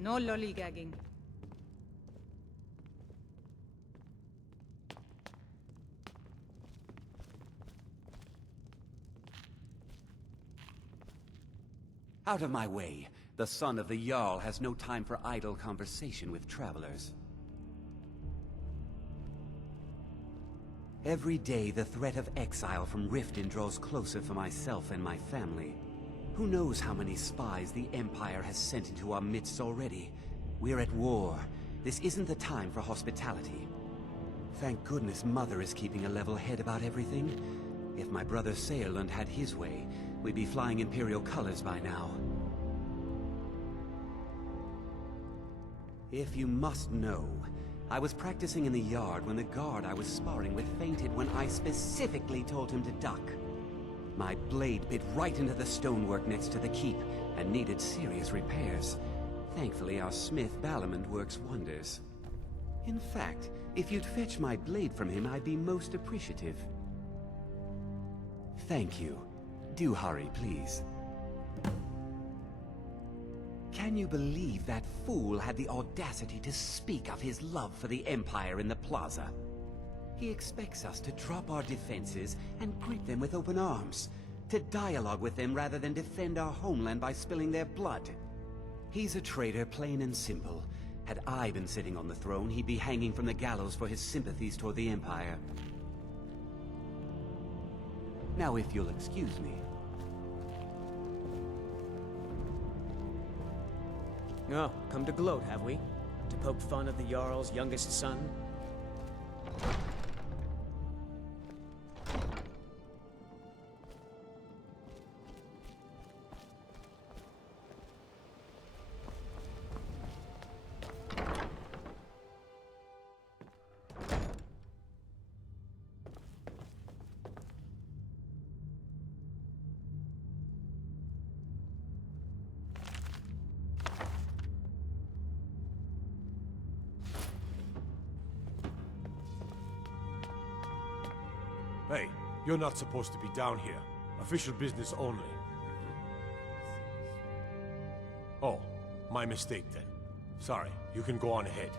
No lollygagging. Out of my way. The son of the Jarl has no time for idle conversation with travelers. Every day, the threat of exile from Riften draws closer for myself and my family. Who knows how many spies the Empire has sent into our midst already? We're at war. This isn't the time for hospitality. Thank goodness Mother is keeping a level head about everything. If my brother Saerlund had his way, we'd be flying Imperial colors by now. If you must know, I was practicing in the yard when the guard I was sparring with fainted when I specifically told him to duck. My blade bit right into the stonework next to the keep and needed serious repairs. Thankfully, our smith Balamond works wonders. In fact, if you'd fetch my blade from him, I'd be most appreciative. Thank you. Do hurry, please. Can you believe that fool had the audacity to speak of his love for the Empire in the plaza? He expects us to drop our defenses and greet them with open arms, to dialogue with them rather than defend our homeland by spilling their blood. He's a traitor, plain and simple. Had I been sitting on the throne, he'd be hanging from the gallows for his sympathies toward the Empire. Now, if you'll excuse me. Oh, come to gloat, have we? To poke fun at the Jarl's youngest son? Hey, you're not supposed to be down here. Official business only. Oh, my mistake then. Sorry, you can go on ahead.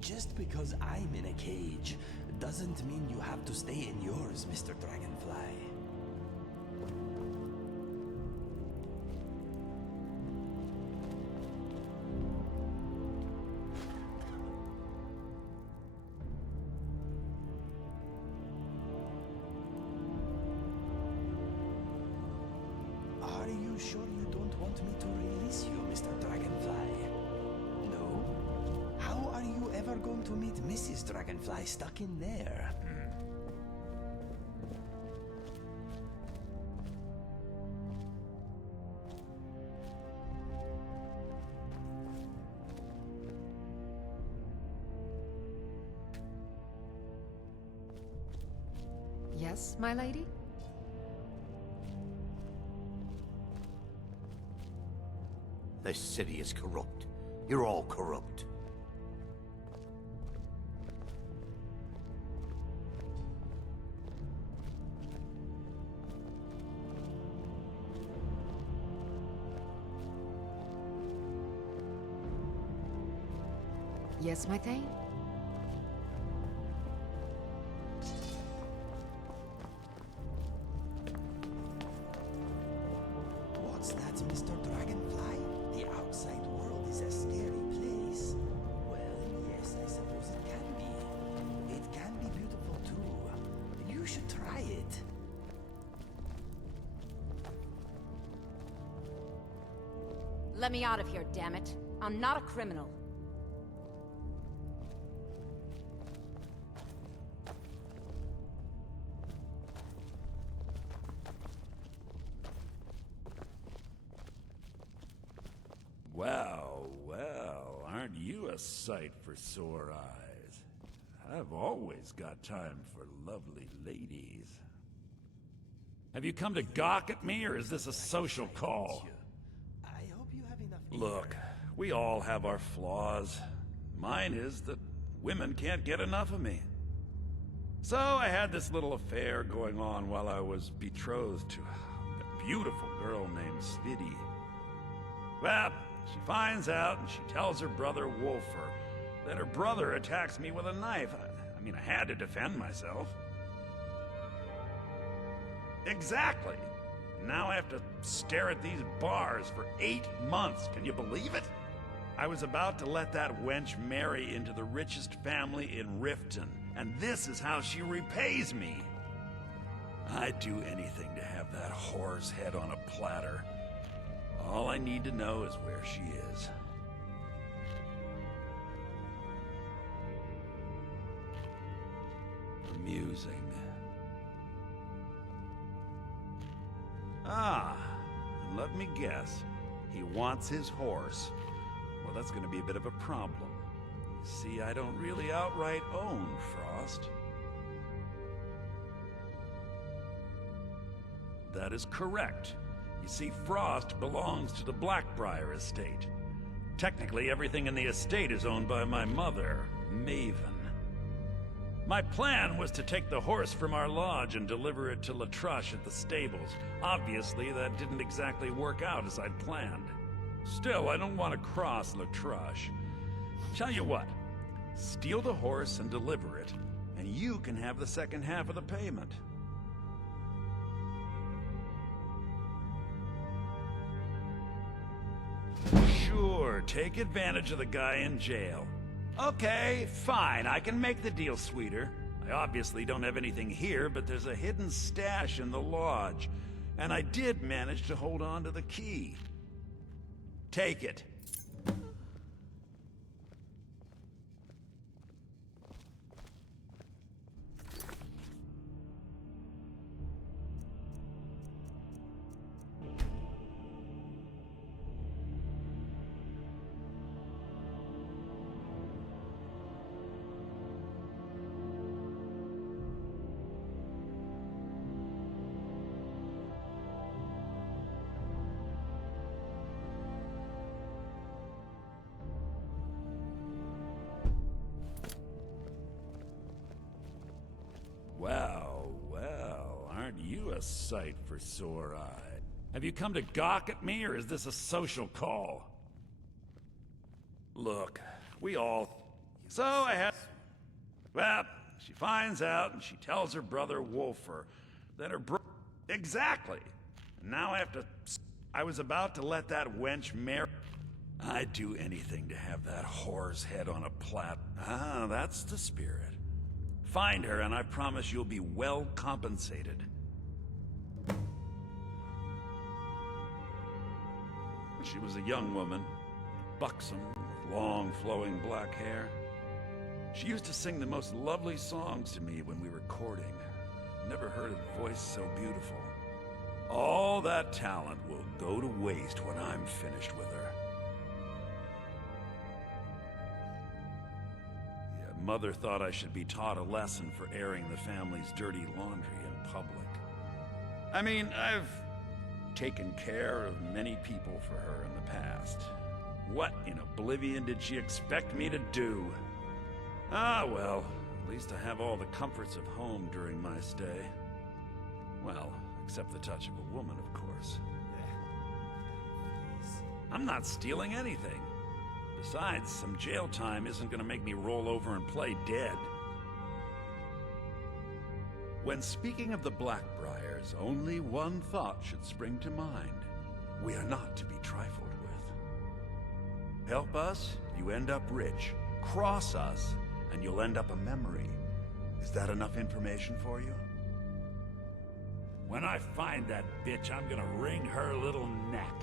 Just because I'm in a cage doesn't mean you have to stay in yours, Mr. Dragonfly. Are you sure you don't want me to release you, Mr. Dragonfly? No? How are you ever going to meet Mrs. Dragonfly stuck in there? Yes, my lady? This city is corrupt. You're all corrupt. Yes, my thane? What's that, Mr. Dragonfly? The outside world is a scary place. Well, yes, I suppose it can be. It can be beautiful too. You should try it. Let me out of here, damn it. I'm not a criminal. Well, well, aren't you a sight for sore eyes? I've always got time for lovely ladies. Have you come to gawk at me, or is this a social call? I hope you have enough. Look, we all have our flaws. Mine is that women can't get enough of me. So I had this little affair going on while I was betrothed to a beautiful girl named Svidi. Well, she finds out and she tells her brother Wolfer that her brother attacks me with a knife. I mean, I had to defend myself. Exactly. Now I have to stare at these bars for 8 months. Can you believe it? I was about to let that wench marry into the richest family in Riften, and this is how she repays me. I'd do anything to have that whore's head on a platter. All I need to know is where she is. Amusing. Ah, and let me guess. He wants his horse. Well, that's going to be a bit of a problem. You see, I don't really outright own Frost. That is correct. You see, Frost belongs to the Blackbriar estate. Technically, everything in the estate is owned by my mother, Maven. My plan was to take the horse from our lodge and deliver it to Latrush at the stables. Obviously, that didn't exactly work out as I'd planned. Still, I don't want to cross Latrush. Tell you what, steal the horse and deliver it, and you can have the second half of the payment. Sure, take advantage of the guy in jail. Okay, fine, I can make the deal sweeter. I obviously don't have anything here, but there's a hidden stash in the lodge, and I did manage to hold on to the key. Take it. Well, well, aren't you a sight for sore eyes? Have you come to gawk at me, or is this a social call? Look, we all... So I had... Well, she finds out and she tells her brother Wolfer that her Exactly. And now I have to... I was about to let that wench marry... I'd do anything to have that whore's head on a plat. Ah, that's the spirit. Find her, and I promise you'll be well compensated. She was a young woman, buxom, with long, flowing black hair. She used to sing the most lovely songs to me when we were courting. Never heard a voice so beautiful. All that talent will go to waste when I'm finished with her. Yeah, Mother thought I should be taught a lesson for airing the family's dirty laundry in public. I mean, I've taken care of many people for her in the past. What in oblivion did she expect me to do? Ah, well, at least I have all the comforts of home during my stay. Well, except the touch of a woman, of course. I'm not stealing anything. Besides, some jail time isn't gonna make me roll over and play dead. When speaking of the Blackbriars, only one thought should spring to mind. We are not to be trifled with. Help us, you end up rich. Cross us, and you'll end up a memory. Is that enough information for you? When I find that bitch, I'm gonna wring her little neck.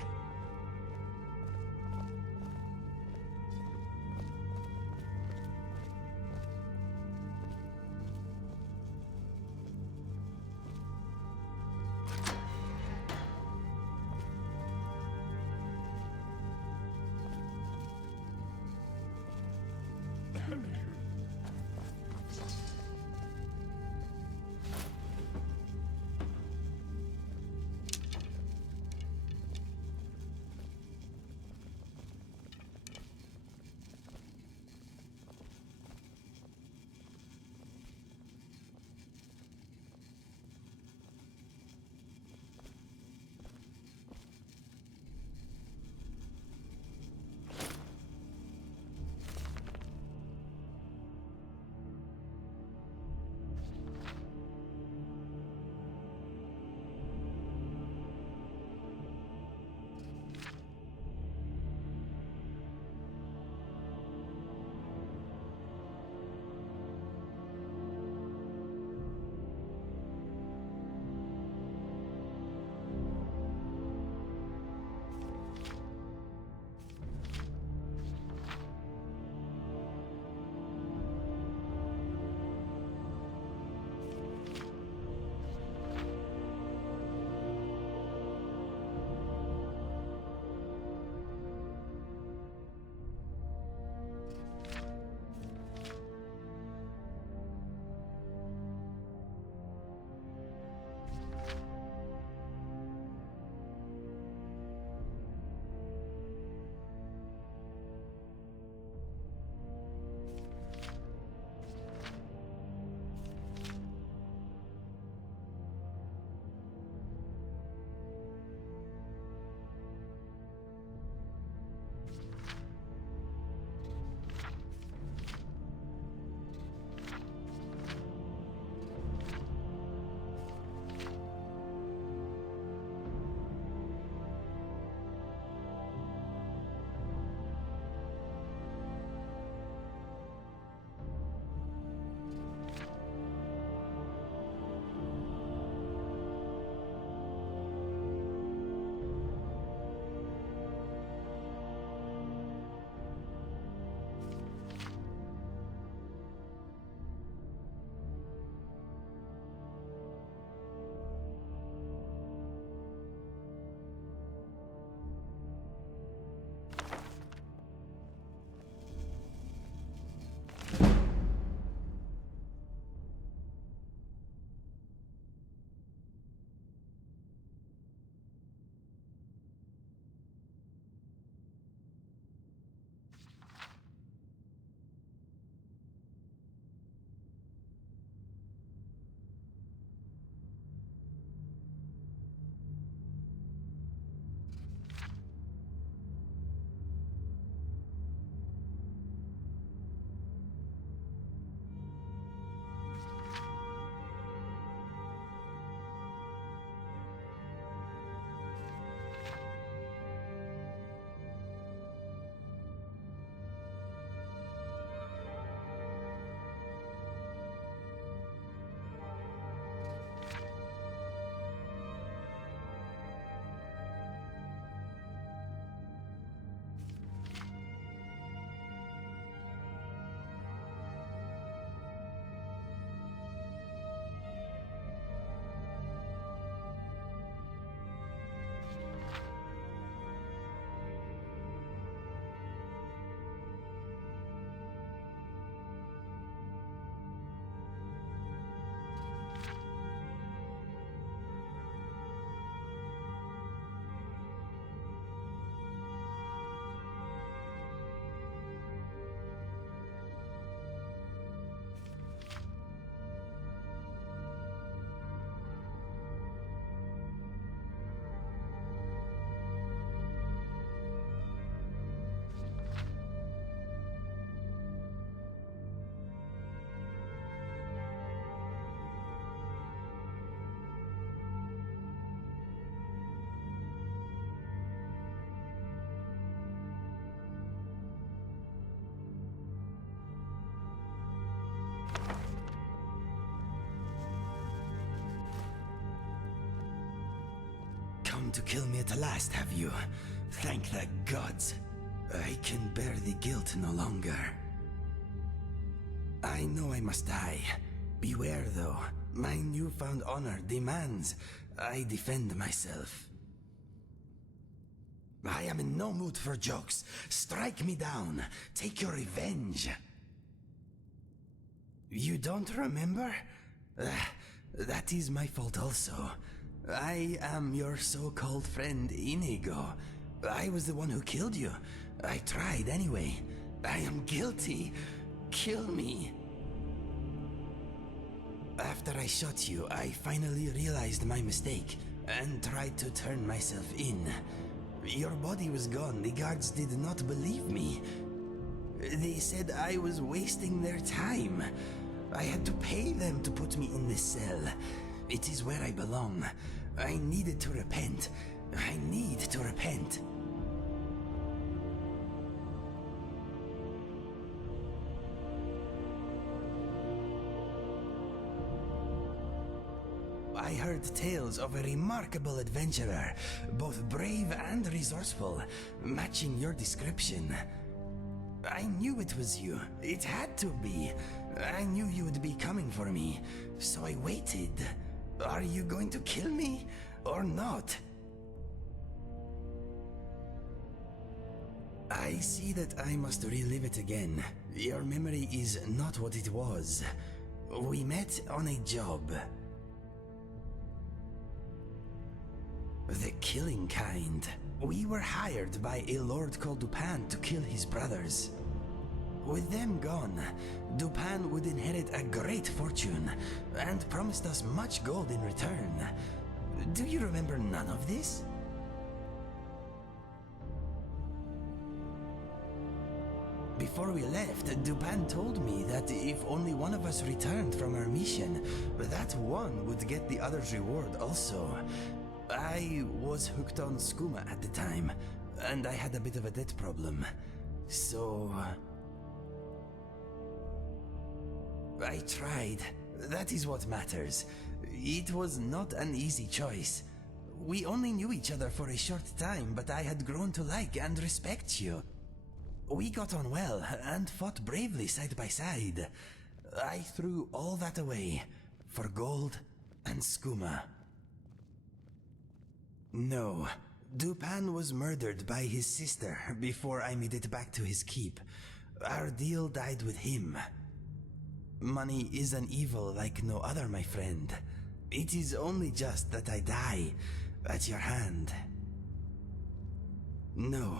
come to kill me at last, have you? Thank the gods. I can bear the guilt no longer. I know I must die. Beware, though. My newfound honor demands I defend myself. I am in no mood for jokes. Strike me down. Take your revenge. You don't remember? That is my fault also. I am your so-called friend Inigo. I was the one who killed you. I tried anyway. I am guilty. Kill me. After I shot you, I finally realized my mistake and tried to turn myself in. Your body was gone. The guards did not believe me. They said I was wasting their time. I had to pay them to put me in this cell. It is where I belong. I needed to repent. I need to repent. I heard tales of a remarkable adventurer, both brave and resourceful, matching your description. I knew it was you. It had to be. I knew you would be coming for me, so I waited. Are you going to kill me, or not? I see that I must relive it again. Your memory is not what it was. We met on a job. The killing kind. We were hired by a lord called Dupin to kill his brothers. With them gone, Dupin would inherit a great fortune and promised us much gold in return. Do you remember none of this? Before we left, Dupin told me that if only one of us returned from our mission, that one would get the other's reward also. I was hooked on skooma at the time, and I had a bit of a debt problem. So... I tried. That is what matters. It was not an easy choice. We only knew each other for a short time, but I had grown to like and respect you. We got on well, and fought bravely side by side. I threw all that away, for gold and skooma. No, Dupin was murdered by his sister before I made it back to his keep. Our deal died with him. Money is an evil like no other, my friend. It is only just that I die at your hand. No,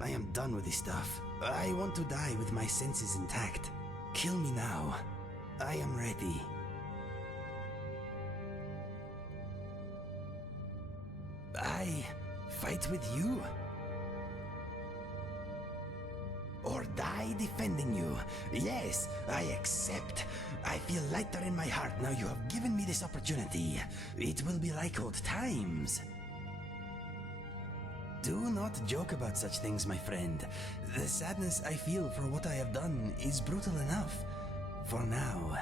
I am done with this stuff. I want to die with my senses intact. Kill me now. I am ready. I fight with you? Or die defending you? Yes, I accept. I feel lighter in my heart now you have given me this opportunity. It will be like old times. Do not joke about such things, my friend. The sadness I feel for what I have done is brutal enough. For now.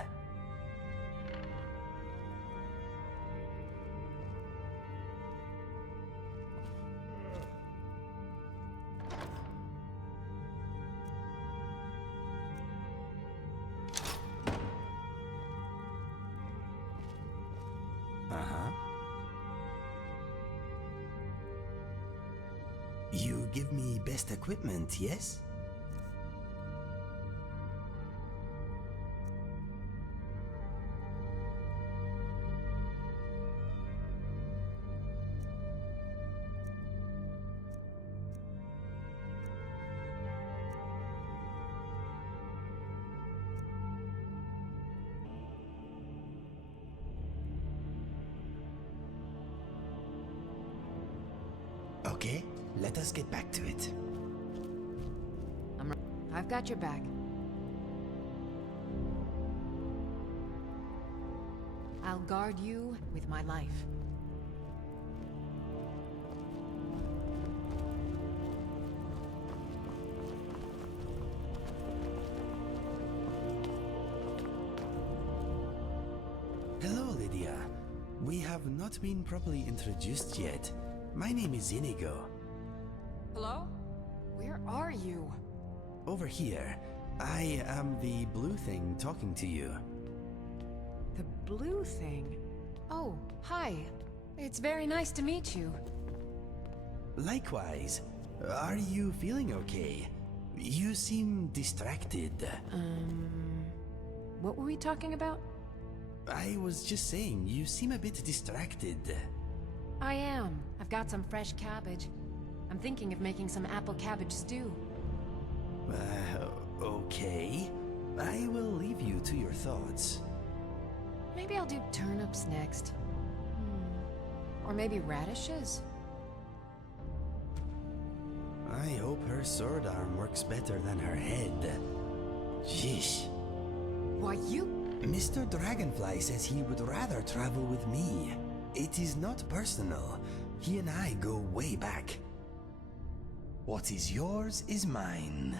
You give me best equipment, yes? Okay, let us get back to it. I've got your back. I'll guard you with my life. Hello, Lydia. We have not been properly introduced yet. My name is Inigo. Hello? Where are you? Over here. I am the blue thing talking to you. The blue thing? Oh, hi. It's very nice to meet you. Likewise. Are you feeling okay? You seem distracted. What were we talking about? I was just saying, you seem a bit distracted. I am. I've got some fresh cabbage. I'm thinking of making some apple cabbage stew. Okay. I will leave you to your thoughts. Maybe I'll do turnips next. Or maybe radishes? I hope her sword arm works better than her head. Sheesh. Why, you... Mr. Dragonfly says he would rather travel with me. It is not personal. He and I go way back. What is yours is mine.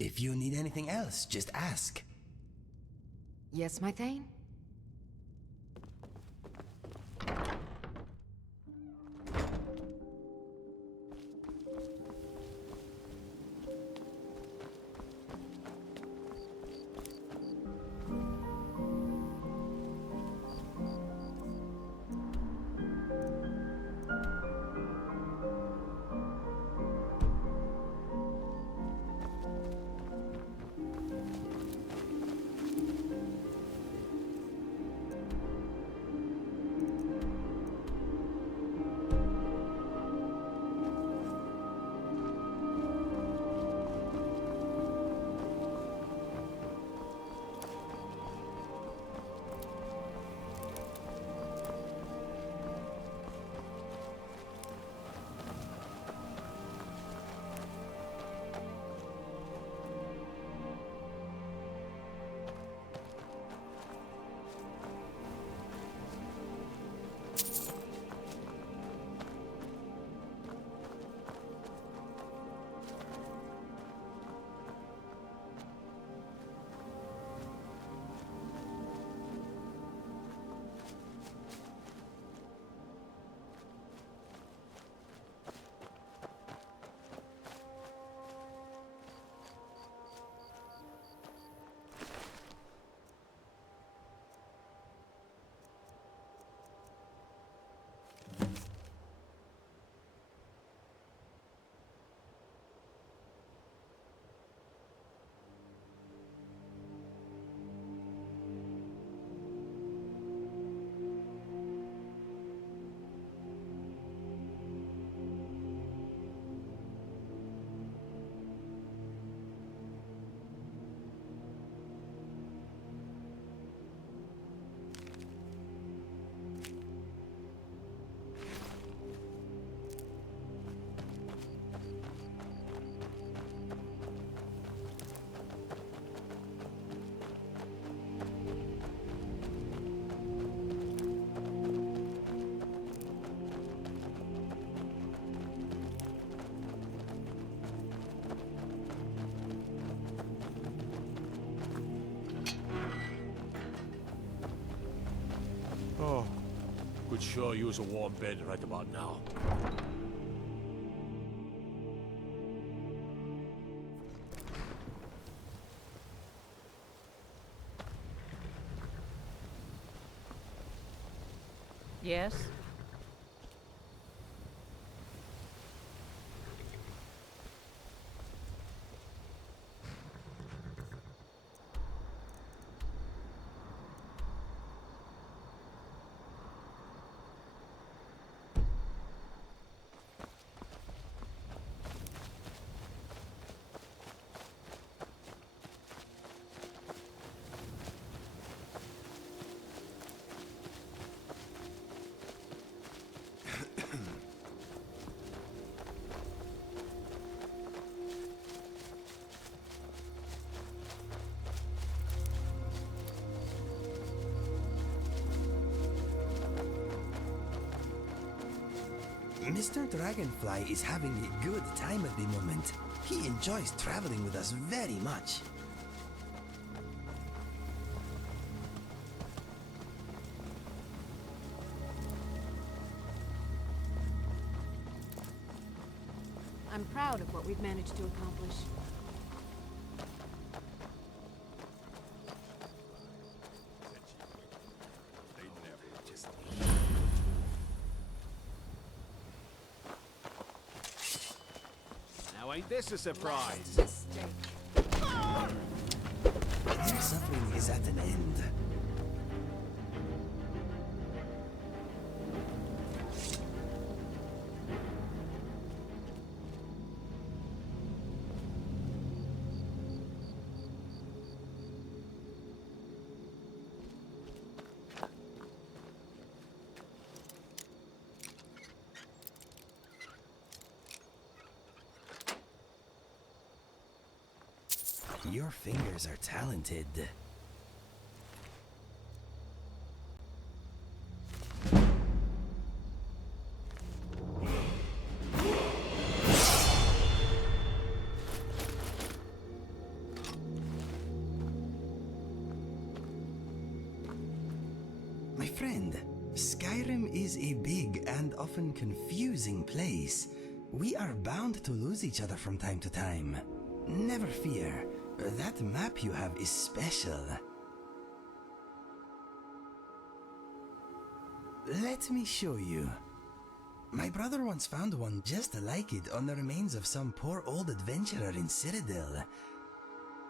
If you need anything else, just ask. Yes, my Thane? Oh, could sure use a warm bed right about now. Yes? Mr. Dragonfly is having a good time at the moment. He enjoys traveling with us very much. I'm proud of what we've managed to accomplish. Now ain't this a surprise? Their suffering is at an end. Your fingers are talented. My friend, Skyrim is a big and often confusing place. We are bound to lose each other from time to time. Never fear. That map you have is special. Let me show you. My brother once found one just like it on the remains of some poor old adventurer in Citadel.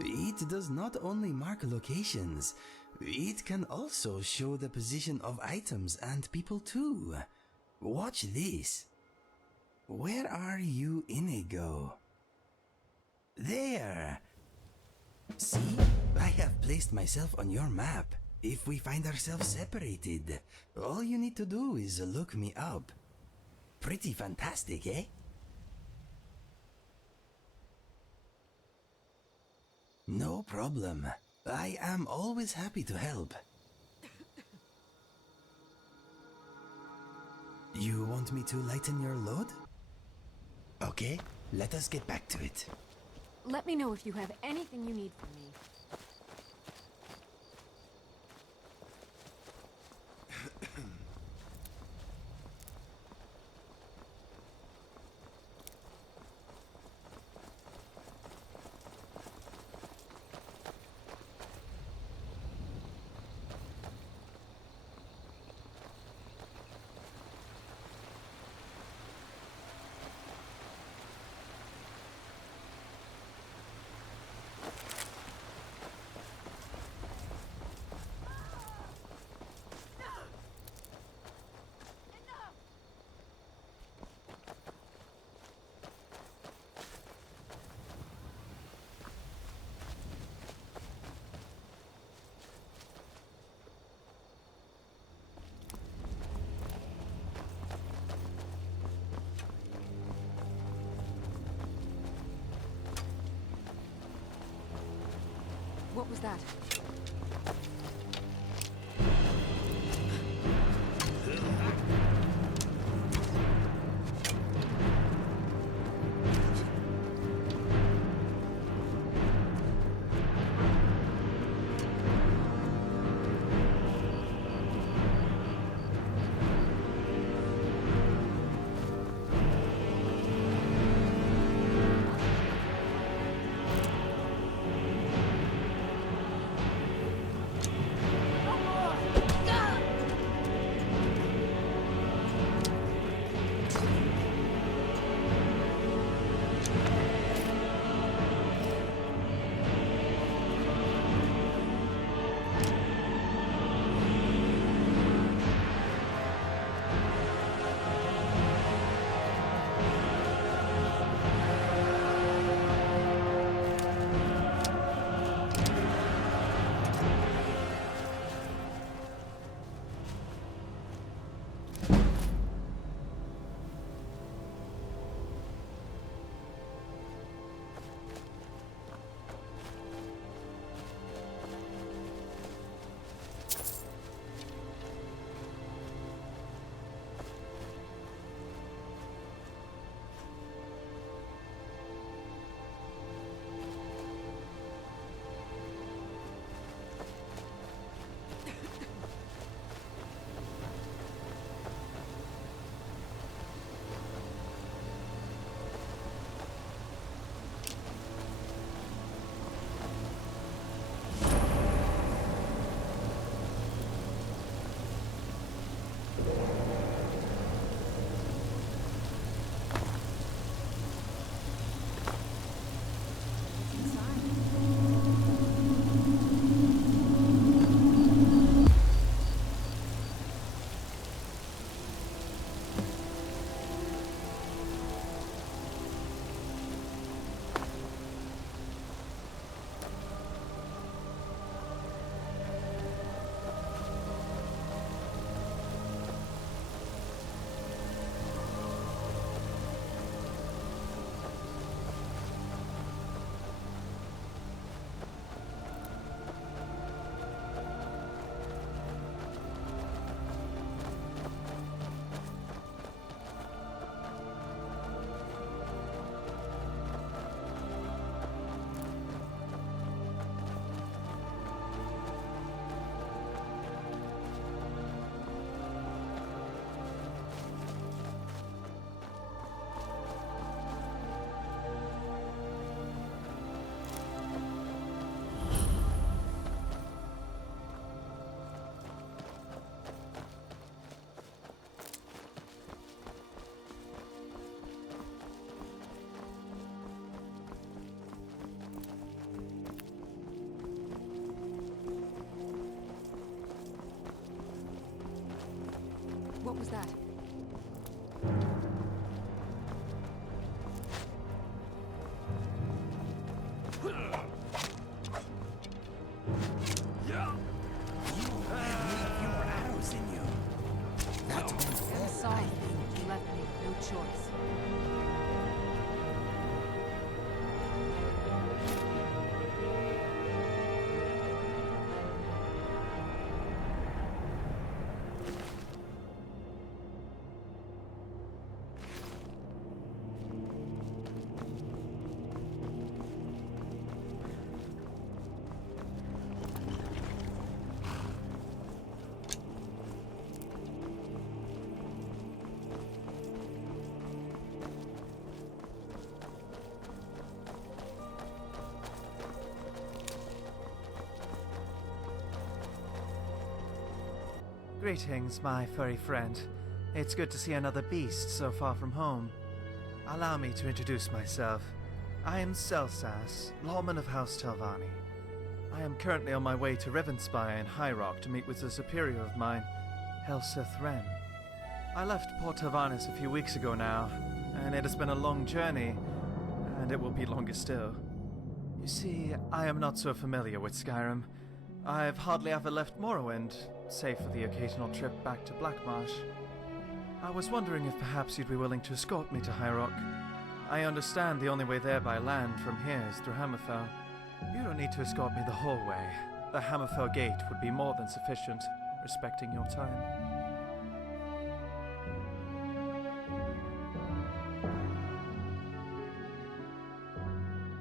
It does not only mark locations, it can also show the position of items and people too. Watch this. Where are you, Inigo? There! See? I have placed myself on your map. If we find ourselves separated, all you need to do is look me up. Pretty fantastic, eh? No problem. I am always happy to help. You want me to lighten your load? Okay, let us get back to it. Let me know if you have anything you need from me. What was that? What was that? Arrows in you. That means I'm sorry. You left me with no choice. Greetings, my furry friend. It's good to see another beast so far from home. Allow me to introduce myself. I am Xelzaz, lawman of House Telvanni. I am currently on my way to Revensspire in High Rock to meet with a superior of mine, Helseth Wren. I left Port Telvannis a few weeks ago now, and it has been a long journey, and it will be longer still. You see, I am not so familiar with Skyrim. I've hardly ever left Morrowind, save for the occasional trip back to Blackmarsh. I was wondering if perhaps you'd be willing to escort me to High Rock. I understand the only way there by land from here is through Hammerfell. You don't need to escort me the whole way. The Hammerfell gate would be more than sufficient, respecting your time.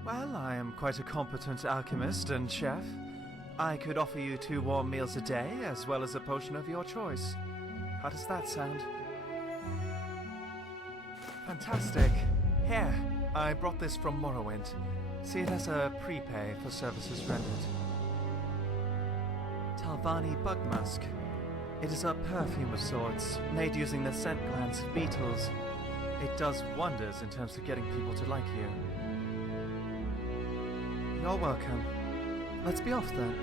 Well, I am quite a competent alchemist and chef. I could offer you 2 warm meals a day, as well as a potion of your choice. How does that sound? Fantastic. Here, I brought this from Morrowind. See it as a prepay for services rendered. Telvanni Bug Musk. It is a perfume of sorts, made using the scent glands of beetles. It does wonders in terms of getting people to like you. You're welcome. Let's be off then.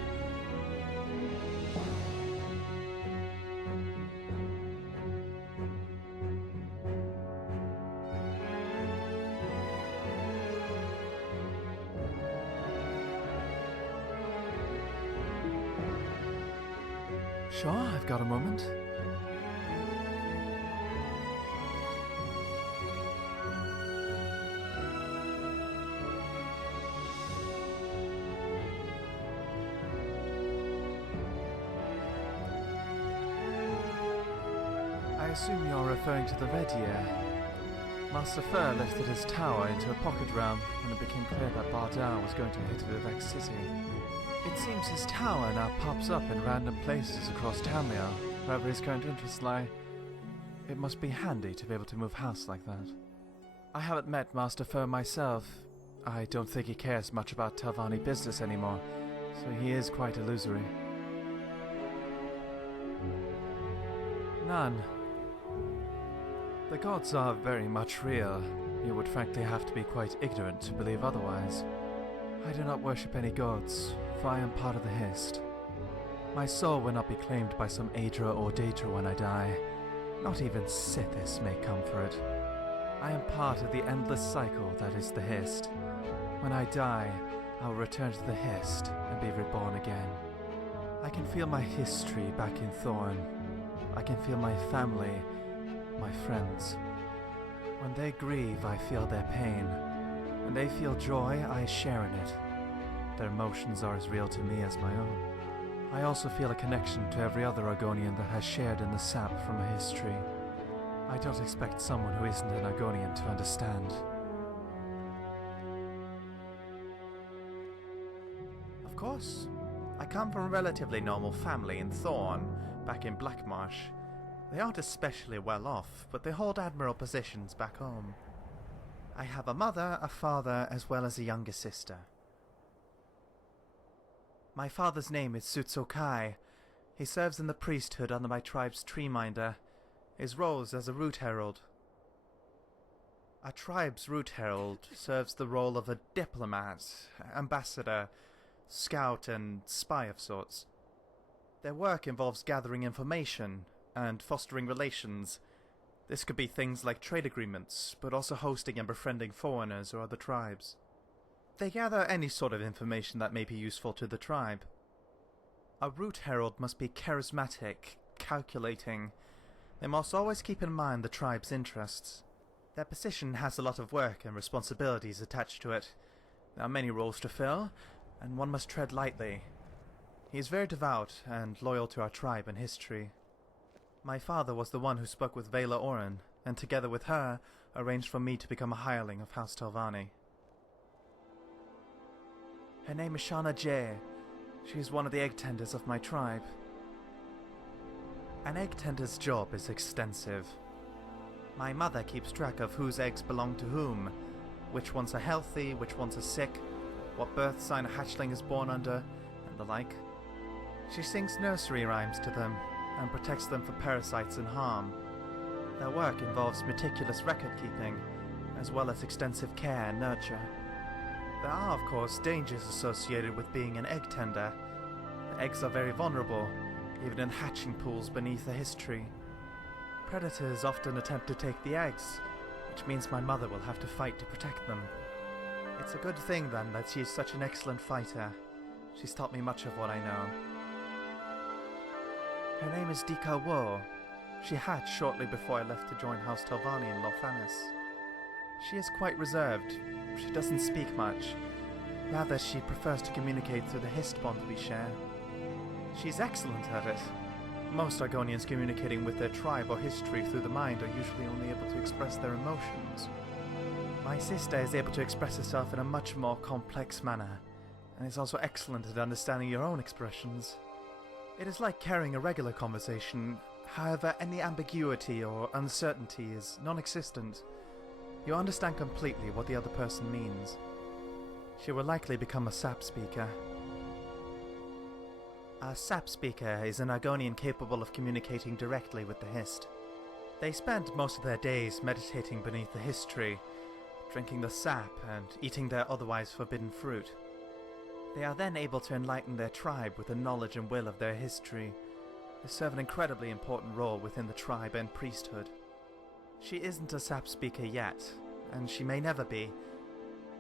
Sure, I've got a moment. I assume you're referring to the Red Year. Master Fur lifted his tower into a pocket realm when it became clear that Bardar was going to hit Vivek City. It seems his tower now pops up in random places across Tamriel, wherever his current interests lie. It must be handy to be able to move house like that. I haven't met Master Fur myself. I don't think he cares much about Telvanni business anymore, so he is quite illusory. None. The gods are very much real. You would frankly have to be quite ignorant to believe otherwise. I do not worship any gods, for I am part of the Hist. My soul will not be claimed by some Aedra or Daedra when I die. Not even Sithis may come for it. I am part of the endless cycle that is the Hist. When I die, I will return to the Hist and be reborn again. I can feel my history back in Thorn. I can feel my family, my friends. When they grieve, I feel their pain. When they feel joy, I share in it. Their emotions are as real to me as my own. I also feel a connection to every other Argonian that has shared in the sap from a history. I don't expect someone who isn't an Argonian to understand. Of course. I come from a relatively normal family in Thorn, back in Blackmarsh. They aren't especially well off, but they hold admirable positions back home. I have a mother, a father, as well as a younger sister. My father's name is Sutsokai. He serves in the priesthood under my tribe's treeminder. His role is as a root herald. A tribe's root herald serves the role of a diplomat, ambassador, scout, and spy of sorts. Their work involves gathering information, and fostering relations. This could be things like trade agreements, but also hosting and befriending foreigners or other tribes. They gather any sort of information that may be useful to the tribe. A root herald must be charismatic, calculating. They must always keep in mind the tribe's interests. Their position has a lot of work and responsibilities attached to it. There are many roles to fill, and one must tread lightly. He is very devout and loyal to our tribe and history. My father was the one who spoke with Vela Oren, and together with her, arranged for me to become a hireling of House Telvanni. Her name is Shana Jay. She is one of the egg tenders of my tribe. An egg tender's job is extensive. My mother keeps track of whose eggs belong to whom, which ones are healthy, which ones are sick, what birth sign a hatchling is born under, and the like. She sings nursery rhymes to them, and protects them from parasites and harm. Their work involves meticulous record-keeping, as well as extensive care and nurture. There are, of course, dangers associated with being an egg tender. The eggs are very vulnerable, even in hatching pools beneath the history. Predators often attempt to take the eggs, which means my mother will have to fight to protect them. It's a good thing, then, that she is such an excellent fighter. She's taught me much of what I know. Her name is Dika Wo. She hatched shortly before I left to join House Telvanni in Lothanis. She is quite reserved. She doesn't speak much. Rather, she prefers to communicate through the hist bond we share. She's excellent at it. Most Argonians communicating with their tribe or history through the mind are usually only able to express their emotions. My sister is able to express herself in a much more complex manner, and is also excellent at understanding your own expressions. It is like carrying a regular conversation, however any ambiguity or uncertainty is non-existent. You understand completely what the other person means. She will likely become a sap speaker. A sap speaker is an Argonian capable of communicating directly with the hist. They spend most of their days meditating beneath the hist tree, drinking the sap and eating their otherwise forbidden fruit. They are then able to enlighten their tribe with the knowledge and will of their history. They serve an incredibly important role within the tribe and priesthood. She isn't a sap speaker yet, and she may never be,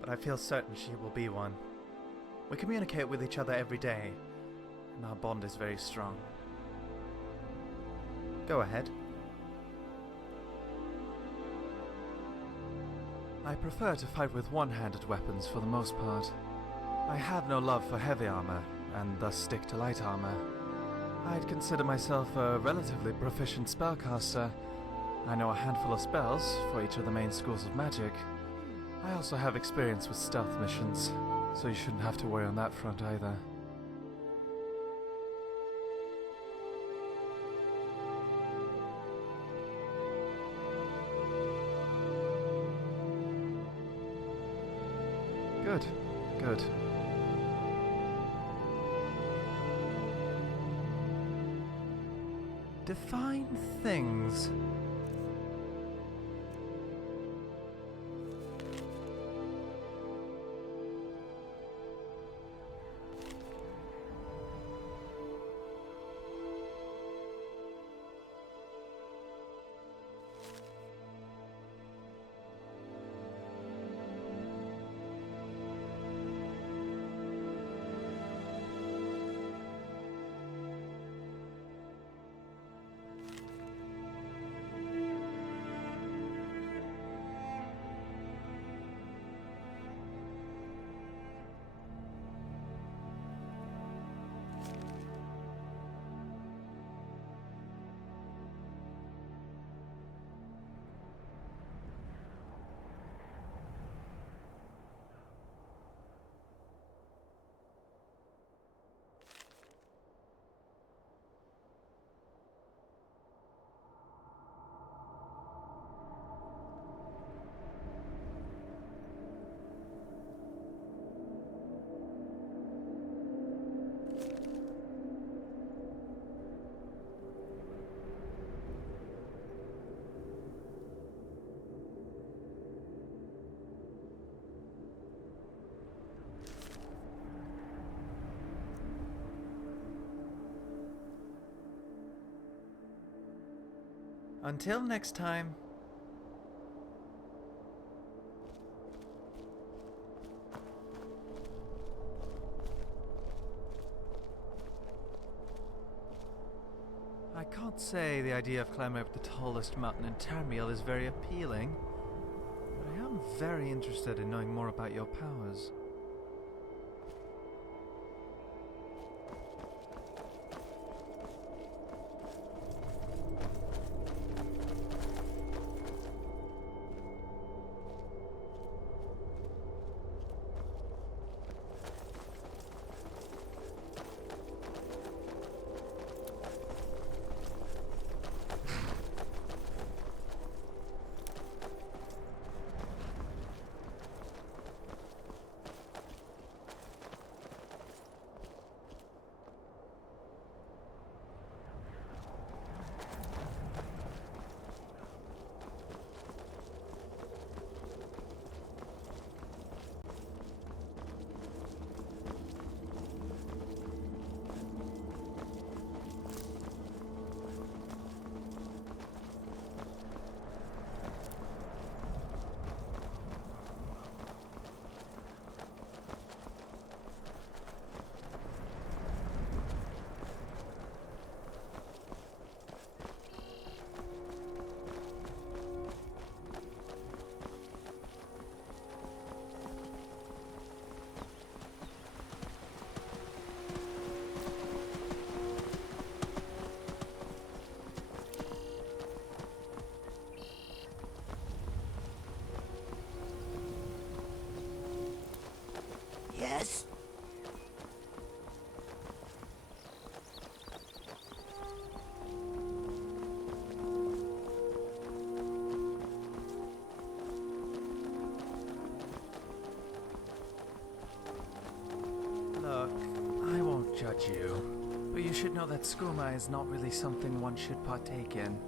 but I feel certain she will be one. We communicate with each other every day, and our bond is very strong. Go ahead. I prefer to fight with one-handed weapons for the most part. I have no love for heavy armor, and thus stick to light armor. I'd consider myself a relatively proficient spellcaster. I know a handful of spells for each of the main schools of magic. I also have experience with stealth missions, so you shouldn't have to worry on that front either. Good, good. Define things. Until next time. I can't say the idea of climbing up the tallest mountain in Tamriel is very appealing, but I am very interested in knowing more about your powers. Yes? Look, I won't judge you, but you should know that skooma is not really something one should partake in.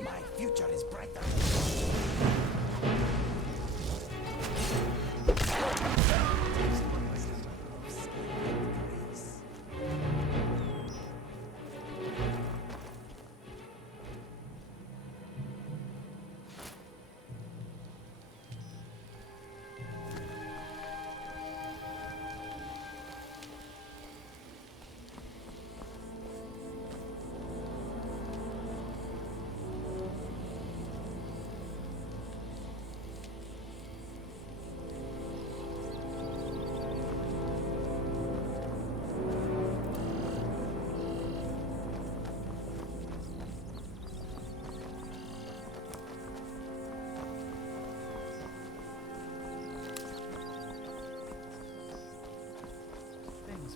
My future is brighter.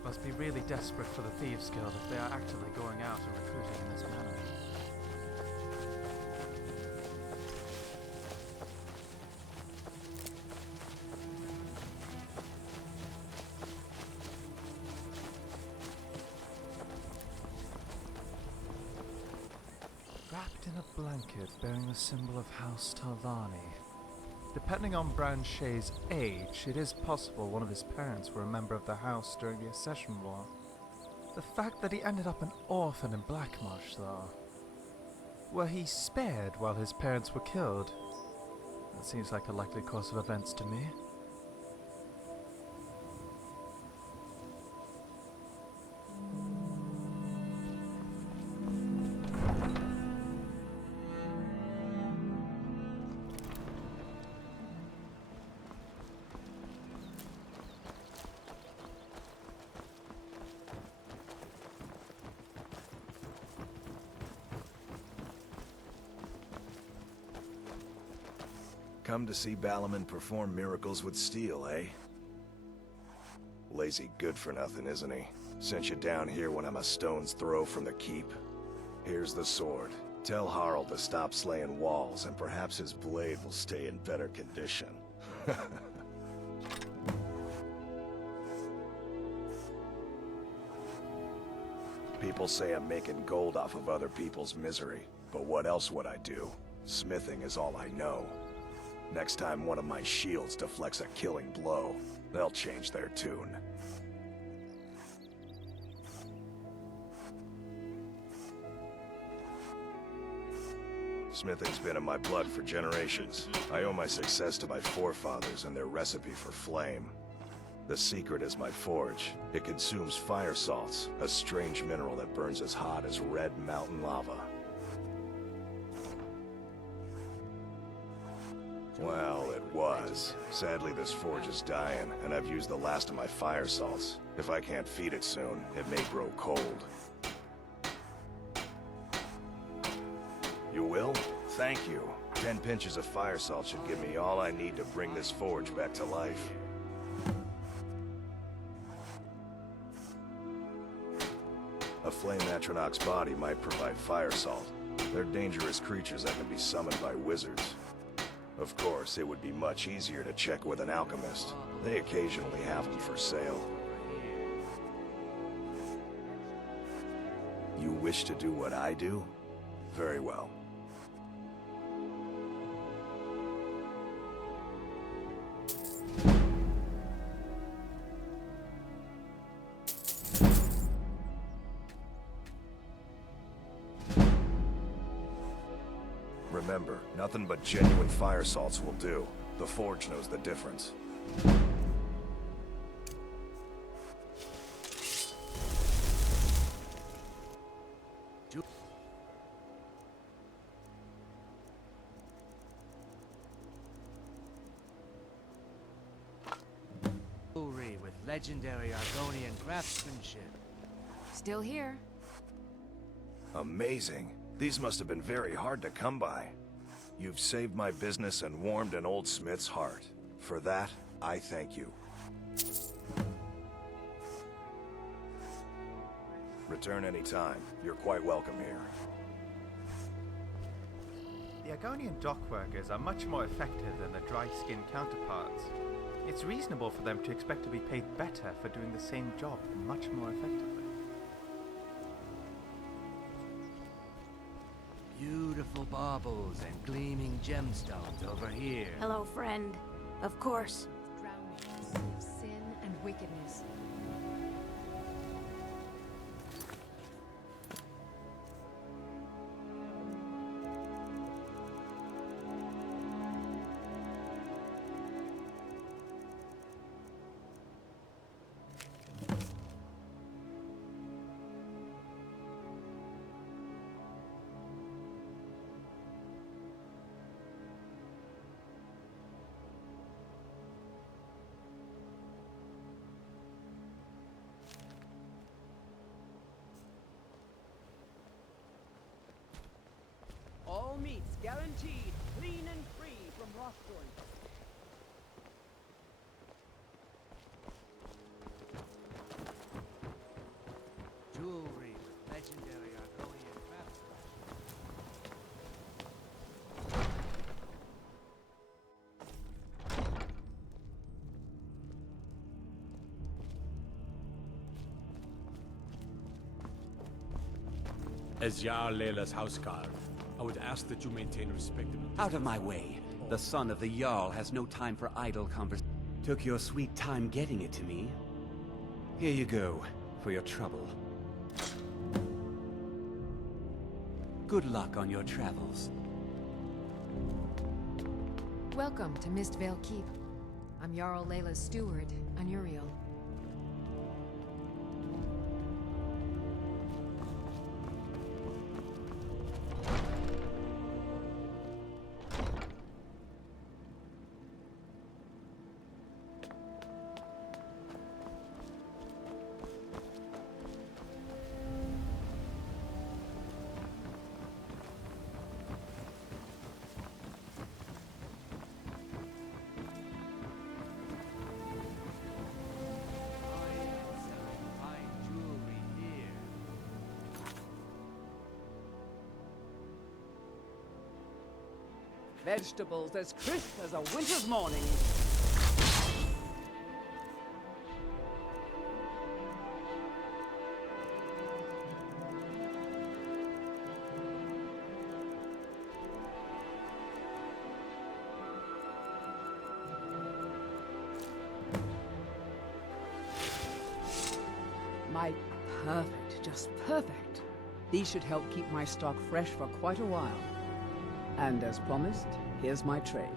Must be really desperate for the Thieves Guild if they are actively going out and recruiting in this manner. Wrapped in a blanket bearing the symbol of House Talvani. Depending on Brown Shay's age, it is possible one of his parents were a member of the house during the Accession War. The fact that he ended up an orphan in Blackmarsh, though. Were he spared while his parents were killed? That seems like a likely course of events to me. Come to see Balaman perform miracles with steel, eh? Lazy good-for-nothing, isn't he? Sent you down here when I'm a stone's throw from the keep. Here's the sword. Tell Harald to stop slaying walls, and perhaps his blade will stay in better condition. People say I'm making gold off of other people's misery, but what else would I do? Smithing is all I know. Next time one of my shields deflects a killing blow, they'll change their tune. Smithing's been in my blood for generations. I owe my success to my forefathers and their recipe for flame. The secret is my forge. It consumes fire salts, a strange mineral that burns as hot as red mountain lava. Well, it was. Sadly, this forge is dying, and I've used the last of my fire salts. If I can't feed it soon, it may grow cold. You will? Thank you. 10 pinches of fire salt should give me all I need to bring this forge back to life. A flame atronach's body might provide fire salt. They're dangerous creatures that can be summoned by wizards. Of course, it would be much easier to check with an alchemist. They occasionally have them for sale. You wish to do what I do? Very well. Remember, nothing but genuine fire salts will do. The forge knows the difference. Jewelry with legendary Argonian craftsmanship. Still here. Amazing. These must have been very hard to come by. You've saved my business and warmed an old smith's heart. For that, I thank you. Return anytime. You're quite welcome here. The Argonian dockworkers are much more effective than their dry-skinned counterparts. It's reasonable for them to expect to be paid better for doing the same job much more effectively. Beautiful baubles and gleaming gemstones over here. Hello, friend. Of course. Drownings of sin and wickedness. All meats guaranteed, clean and free from Riften. Jewelry with legendary Argonian craftsmanship. As Jarl Layla's houseguard, I would ask that you maintain respectable distance. Out of my way. The son of the Jarl has no time for idle conversation. Took your sweet time getting it to me. Here you go, for your trouble. Good luck on your travels. Welcome to Mistveil Keep. I'm Jarl Layla's steward, Anuriel. Vegetables as crisp as a winter's morning. Why, perfect. Just perfect. These should help keep my stock fresh for quite a while. And as promised, here's my trade.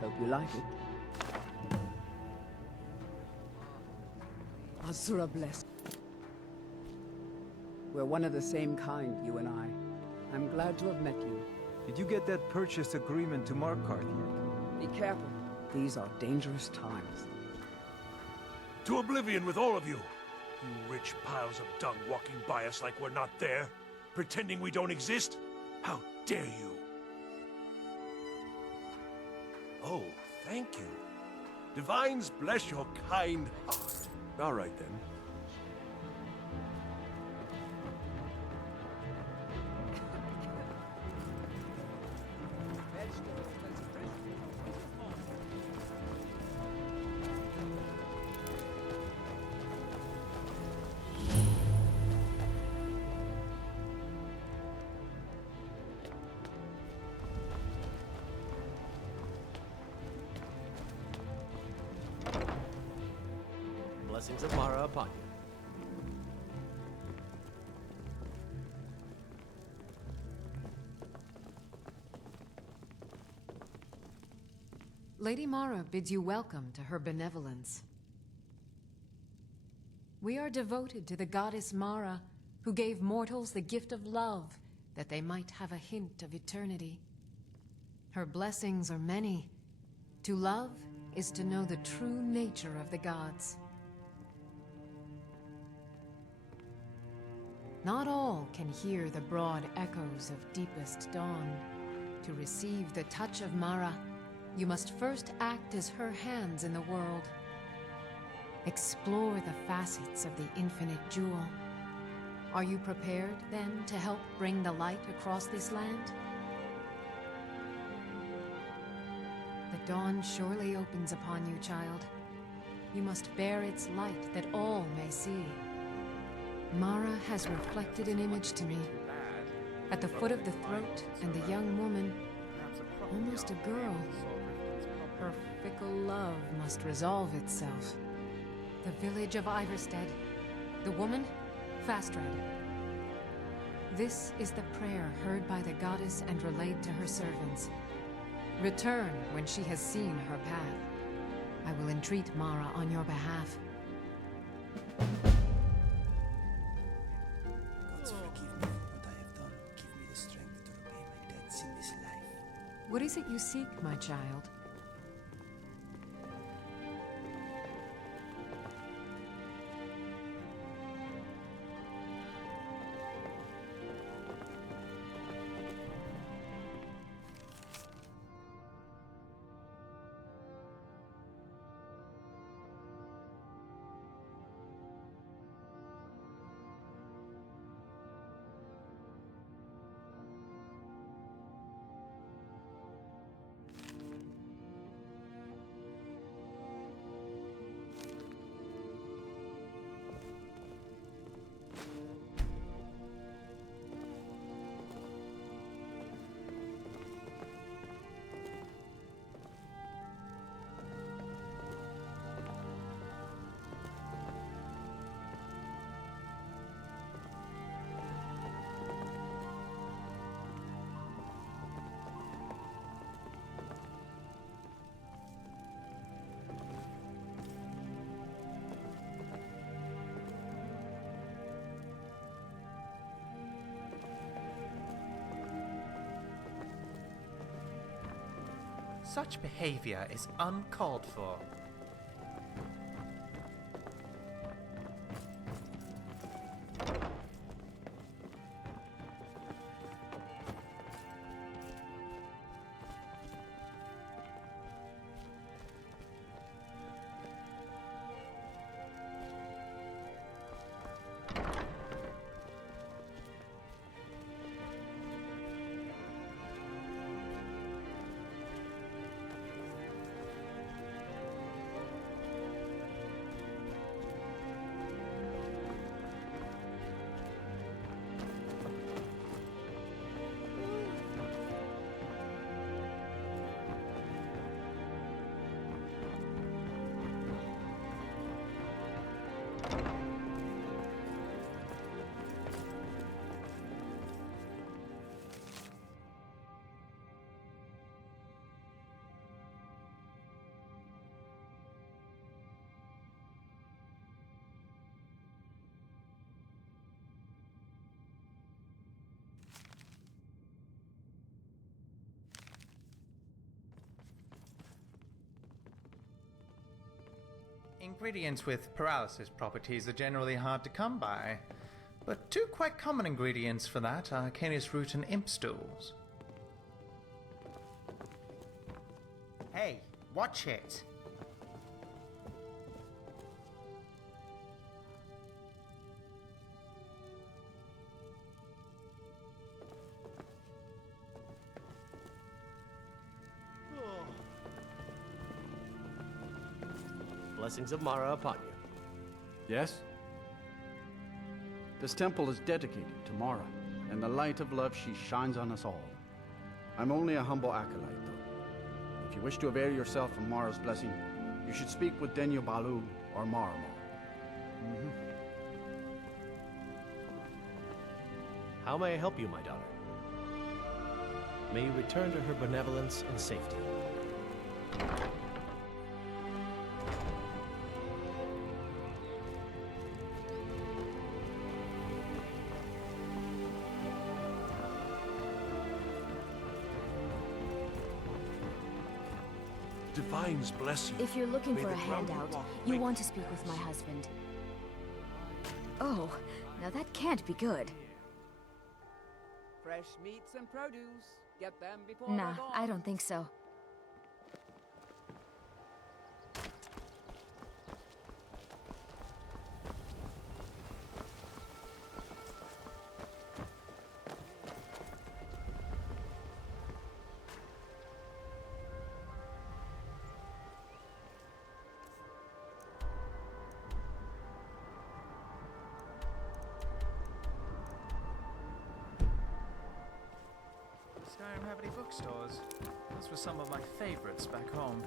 Hope you like it. Azura bless. We're one of the same kind, you and I. I'm glad to have met you. Did you get that purchase agreement to Markarth yet? Be careful. These are dangerous times. To oblivion with all of you! You rich piles of dung walking by us like we're not there, pretending we don't exist? How dare you! Oh, thank you. Divines bless your kind heart. All right, then. Blessings of Mara upon you. Lady Mara bids you welcome to her benevolence. We are devoted to the goddess Mara, who gave mortals the gift of love, that they might have a hint of eternity. Her blessings are many. To love is to know the true nature of the gods. Not all can hear the broad echoes of deepest dawn. To receive the touch of Mara, you must first act as her hands in the world. Explore the facets of the infinite jewel. Are you prepared, then, to help bring the light across this land? The dawn surely opens upon you, child. You must bear its light that all may see. Mara has reflected an image to me. At the foot of the throat, and the young woman, almost a girl. Her fickle love must resolve itself. The village of Iverstead. The woman, Fastred. This is the prayer heard by the goddess and relayed to her servants. Return when she has seen her path. I will entreat Mara on your behalf. Gods forgive me for what I have done. Give me the strength to repay my debts in this life. What is it you seek, my child? Such behavior is uncalled for. Ingredients with paralysis properties are generally hard to come by, but two quite common ingredients for that are canis root and imp stools. Hey, watch it! Blessings of Mara upon you. Yes? This temple is dedicated to Mara, and the light of love she shines on us all. I'm only a humble acolyte, though. If you wish to avail yourself of Mara's blessing, you should speak with Denyo Balu or Maramo. How may I help you, my daughter? May you return to her benevolence in safety. Divines bless you. If you're looking May for the a ground handout, walk you wait. want to speak with my husband. Oh, now that can't be good. Fresh meats and produce. Get them before Nah, they're gone. I don't think so. Skyrim have any bookstores? Those were some of my favorites back home.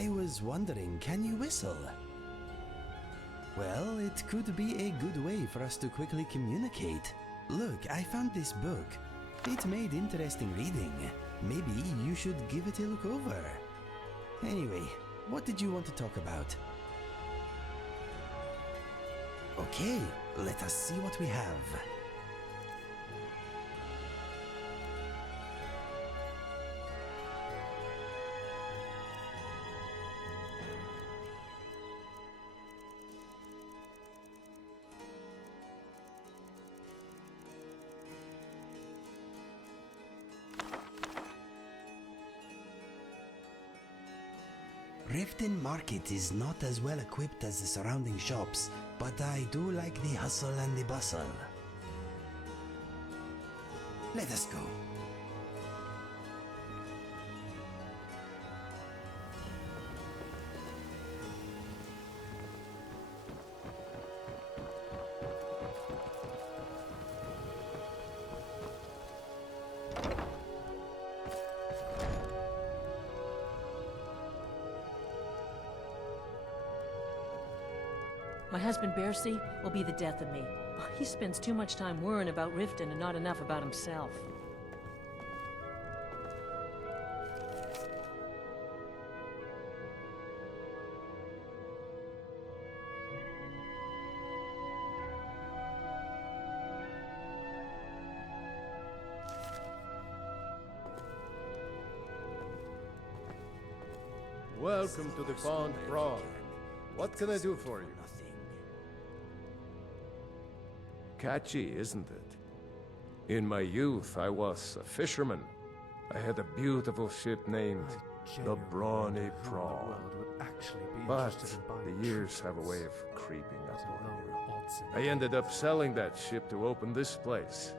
I was wondering, can you whistle? Well, it could be a good way for us to quickly communicate. Look, I found this book. It made interesting reading. Maybe you should give it a look over. Anyway, what did you want to talk about? Okay, let us see what we have. Riften Market is not as well equipped as the surrounding shops, but I do like the hustle and the bustle. Let us go. My husband Bercy will be the death of me. He spends too much time worrying about Riften and not enough about himself. Welcome to the Pond Frog. What can I do for you? Catchy, isn't it? In my youth, I was a fisherman. I had a beautiful ship named the Brawny Prawn. But the years have a way of creeping up on you. I ended up selling that ship to open this place.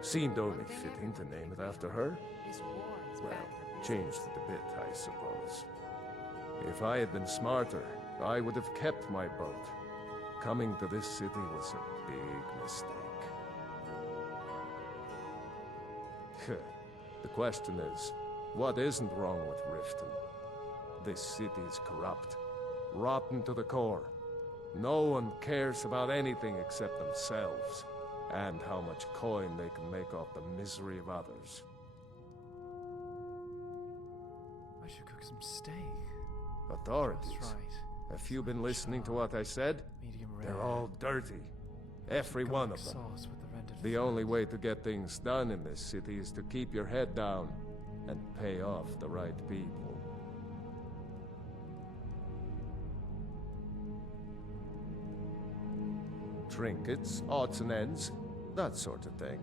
Seemed only fitting to name it after her. Well, changed it a bit, I suppose. If I had been smarter, I would have kept my boat. Coming to this city was a big mistake. The question is, what isn't wrong with Riften? This city is corrupt, rotten to the core. No one cares about anything except themselves, and how much coin they can make off the misery of others. I should cook some steak. Authorities. That's right. Have you been listening to what I said? Medium rare. They're all dirty. Every one of them. Sauce with the rendered The only way to get things done in this city is to keep your head down and pay off the right people. Trinkets, odds and ends, that sort of thing.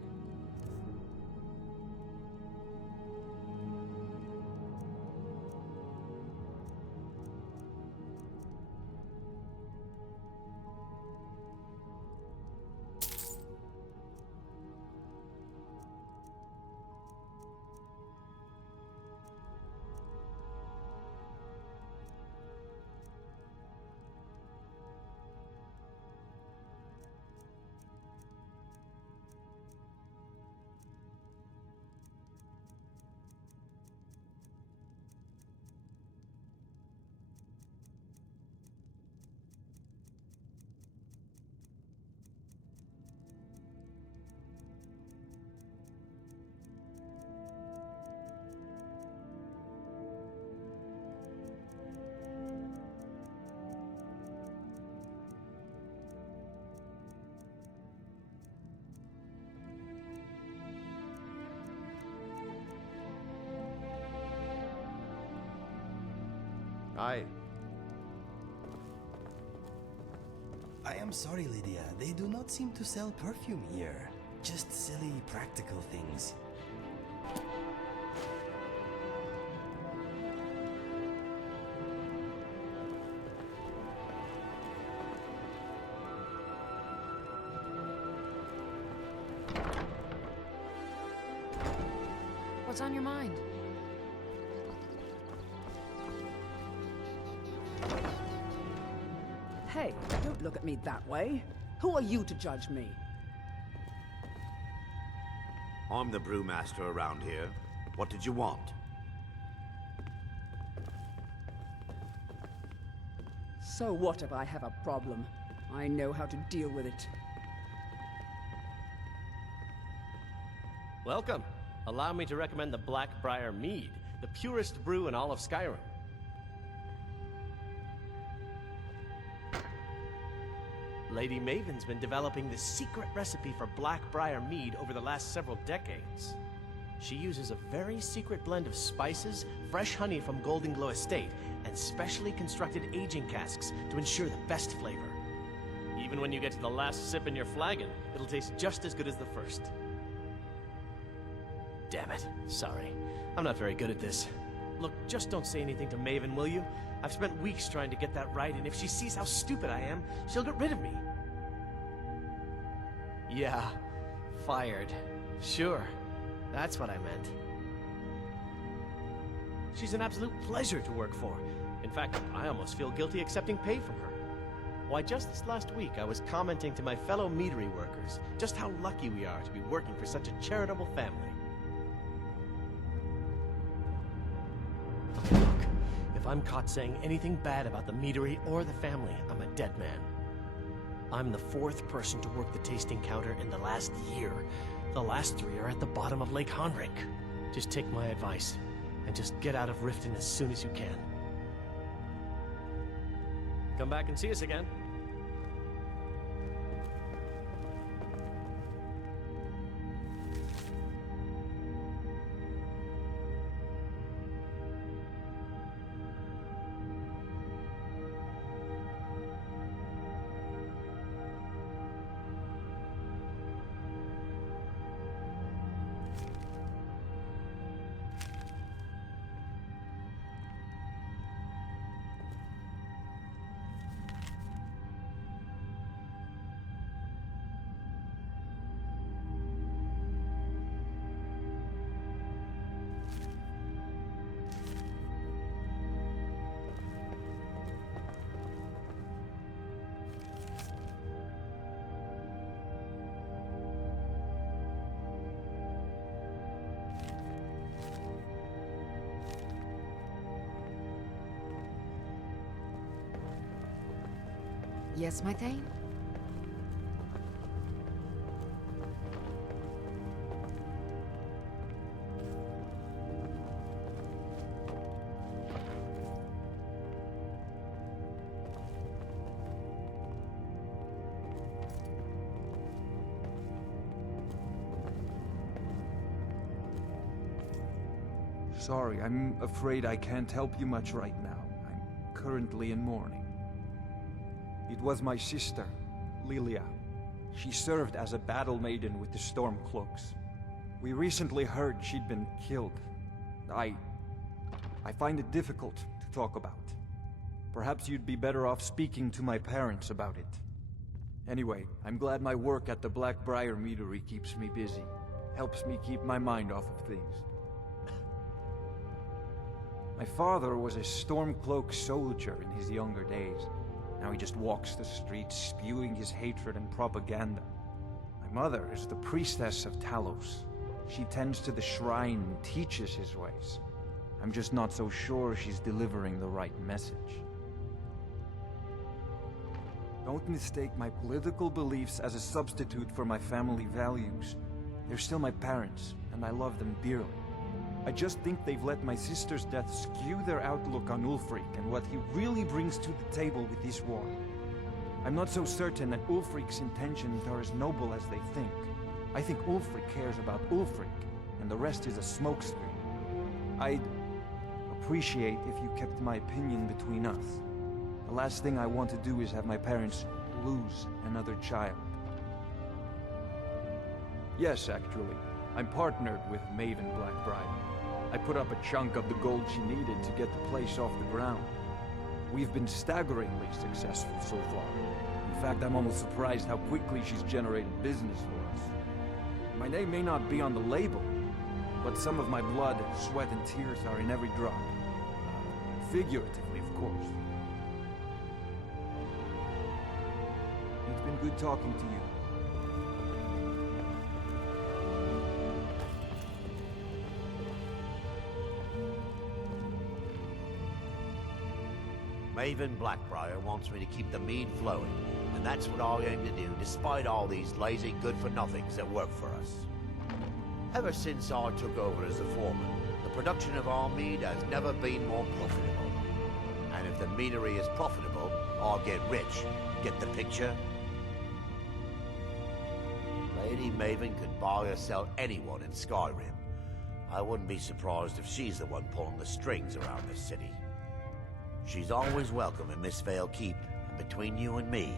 I am sorry, Lydia. They do not seem to sell perfume here. Just silly, practical things. What's on your mind? Hey, don't look at me that way. Who are you to judge me? I'm the brewmaster around here. What did you want? So what if I have a problem? I know how to deal with it. Welcome. Allow me to recommend the Blackbriar Mead, the purest brew in all of Skyrim. Lady Maven's been developing the secret recipe for Blackbriar Mead over the last several decades. She uses a very secret blend of spices, fresh honey from Golden Glow Estate, and specially constructed aging casks to ensure the best flavor. Even when you get to the last sip in your flagon, it'll taste just as good as the first. Damn it. Sorry. I'm not very good at this. Look, just don't say anything to Maven, will you? I've spent weeks trying to get that right, and if she sees how stupid I am, she'll get rid of me. Yeah, fired. Sure. That's what I meant. She's an absolute pleasure to work for. In fact, I almost feel guilty accepting pay from her. Why, just this last week, I was commenting to my fellow meadery workers just how lucky we are to be working for such a charitable family. Look, if I'm caught saying anything bad about the meadery or the family, I'm a dead man. I'm the 4th person to work the tasting counter in the last year. The last 3 are at the bottom of Lake Honrink. Just take my advice, and just get out of Riften as soon as you can. Come back and see us again. Yes, my Thane? Sorry, I'm afraid I can't help you much right now. I'm currently in mourning. It was my sister, Lilia. She served as a battle maiden with the Stormcloaks. We recently heard she'd been killed. I find it difficult to talk about. Perhaps you'd be better off speaking to my parents about it. Anyway, I'm glad my work at the Blackbriar Meadery keeps me busy. Helps me keep my mind off of things. My father was a Stormcloak soldier in his younger days. Now he just walks the streets spewing his hatred and propaganda. My mother is the priestess of Talos. She tends to the shrine and teaches his ways. I'm just not so sure she's delivering the right message. Don't mistake my political beliefs as a substitute for my family values. They're still my parents, and I love them dearly. I just think they've let my sister's death skew their outlook on Ulfric and what he really brings to the table with this war. I'm not so certain that Ulfric's intentions are as noble as they think. I think Ulfric cares about Ulfric, and the rest is a smokescreen. I'd appreciate if you kept my opinion between us. The last thing I want to do is have my parents lose another child. Yes, actually. I'm partnered with Maven Blackbriar. I put up a chunk of the gold she needed to get the place off the ground. We've been staggeringly successful so far. In fact, I'm almost surprised how quickly she's generated business for us. My name may not be on the label, but some of my blood, sweat, and tears are in every drop. Figuratively, of course. It's been good talking to you. Maven Blackbriar wants me to keep the mead flowing, and that's what I aim to do, despite all these lazy good-for-nothings that work for us. Ever since I took over as the foreman, the production of our mead has never been more profitable. And if the meadery is profitable, I'll get rich. Get the picture? Lady Maven could buy or sell anyone in Skyrim. I wouldn't be surprised if she's the one pulling the strings around this city. She's always welcome in Mistveil Keep, and between you and me,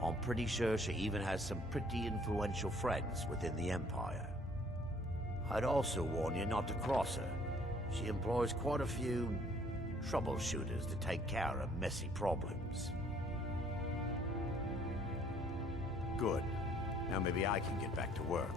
I'm pretty sure she even has some pretty influential friends within the Empire. I'd also warn you not to cross her. She employs quite a few troubleshooters to take care of messy problems. Good. Now maybe I can get back to work.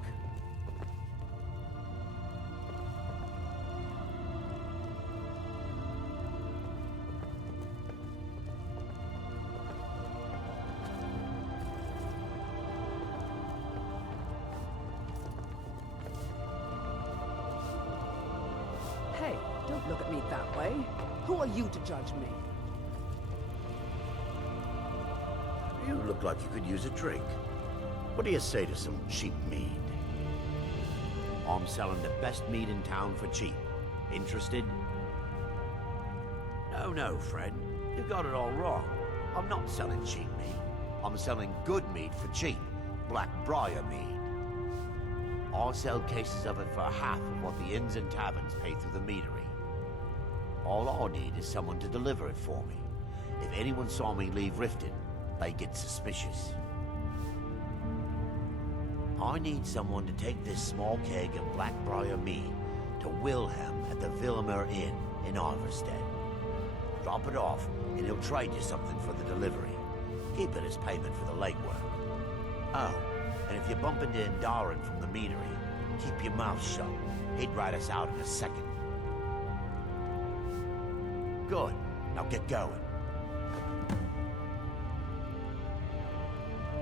Hey, don't look at me that way. Who are you to judge me? You look like you could use a drink. What do you say to some cheap mead? I'm selling the best mead in town for cheap. Interested? No, friend. You got it all wrong. I'm not selling cheap mead. I'm selling good mead for cheap. Blackbriar mead. I'll sell cases of it for half of what the inns and taverns pay through the meadery. All I need is someone to deliver it for me. If anyone saw me leave Riften, they get suspicious. I need someone to take this small keg of Blackbriar mead to Wilhelm at the Villamur Inn in Iverstead. Drop it off, and he'll trade you something for the delivery. Keep it as payment for the legwork. Oh, and if you bump into Indaren from the meadery, keep your mouth shut. He'd rat us out in a second. Good. Now get going.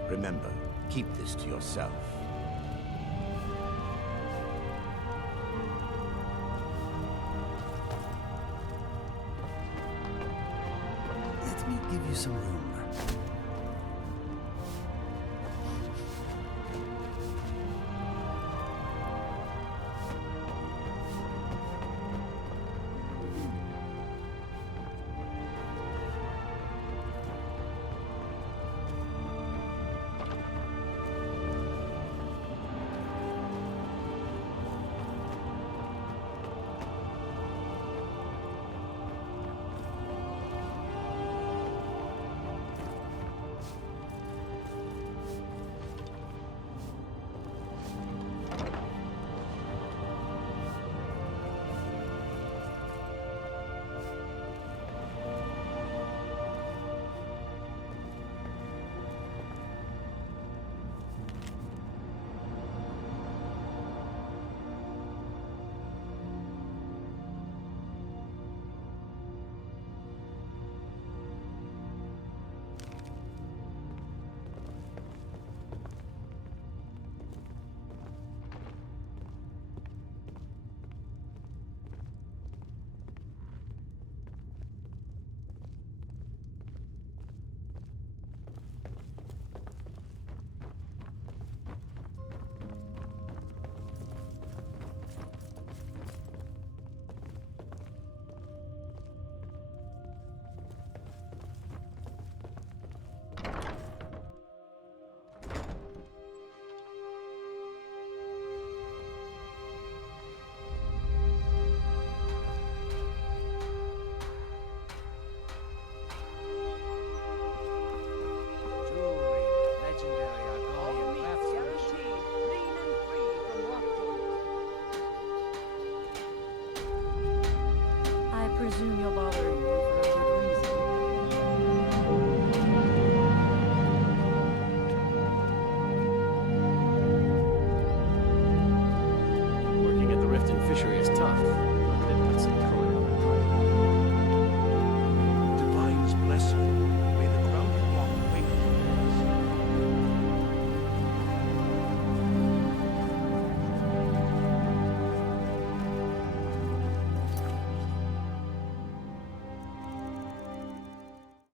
Remember, keep this to yourself. Let me give you some room.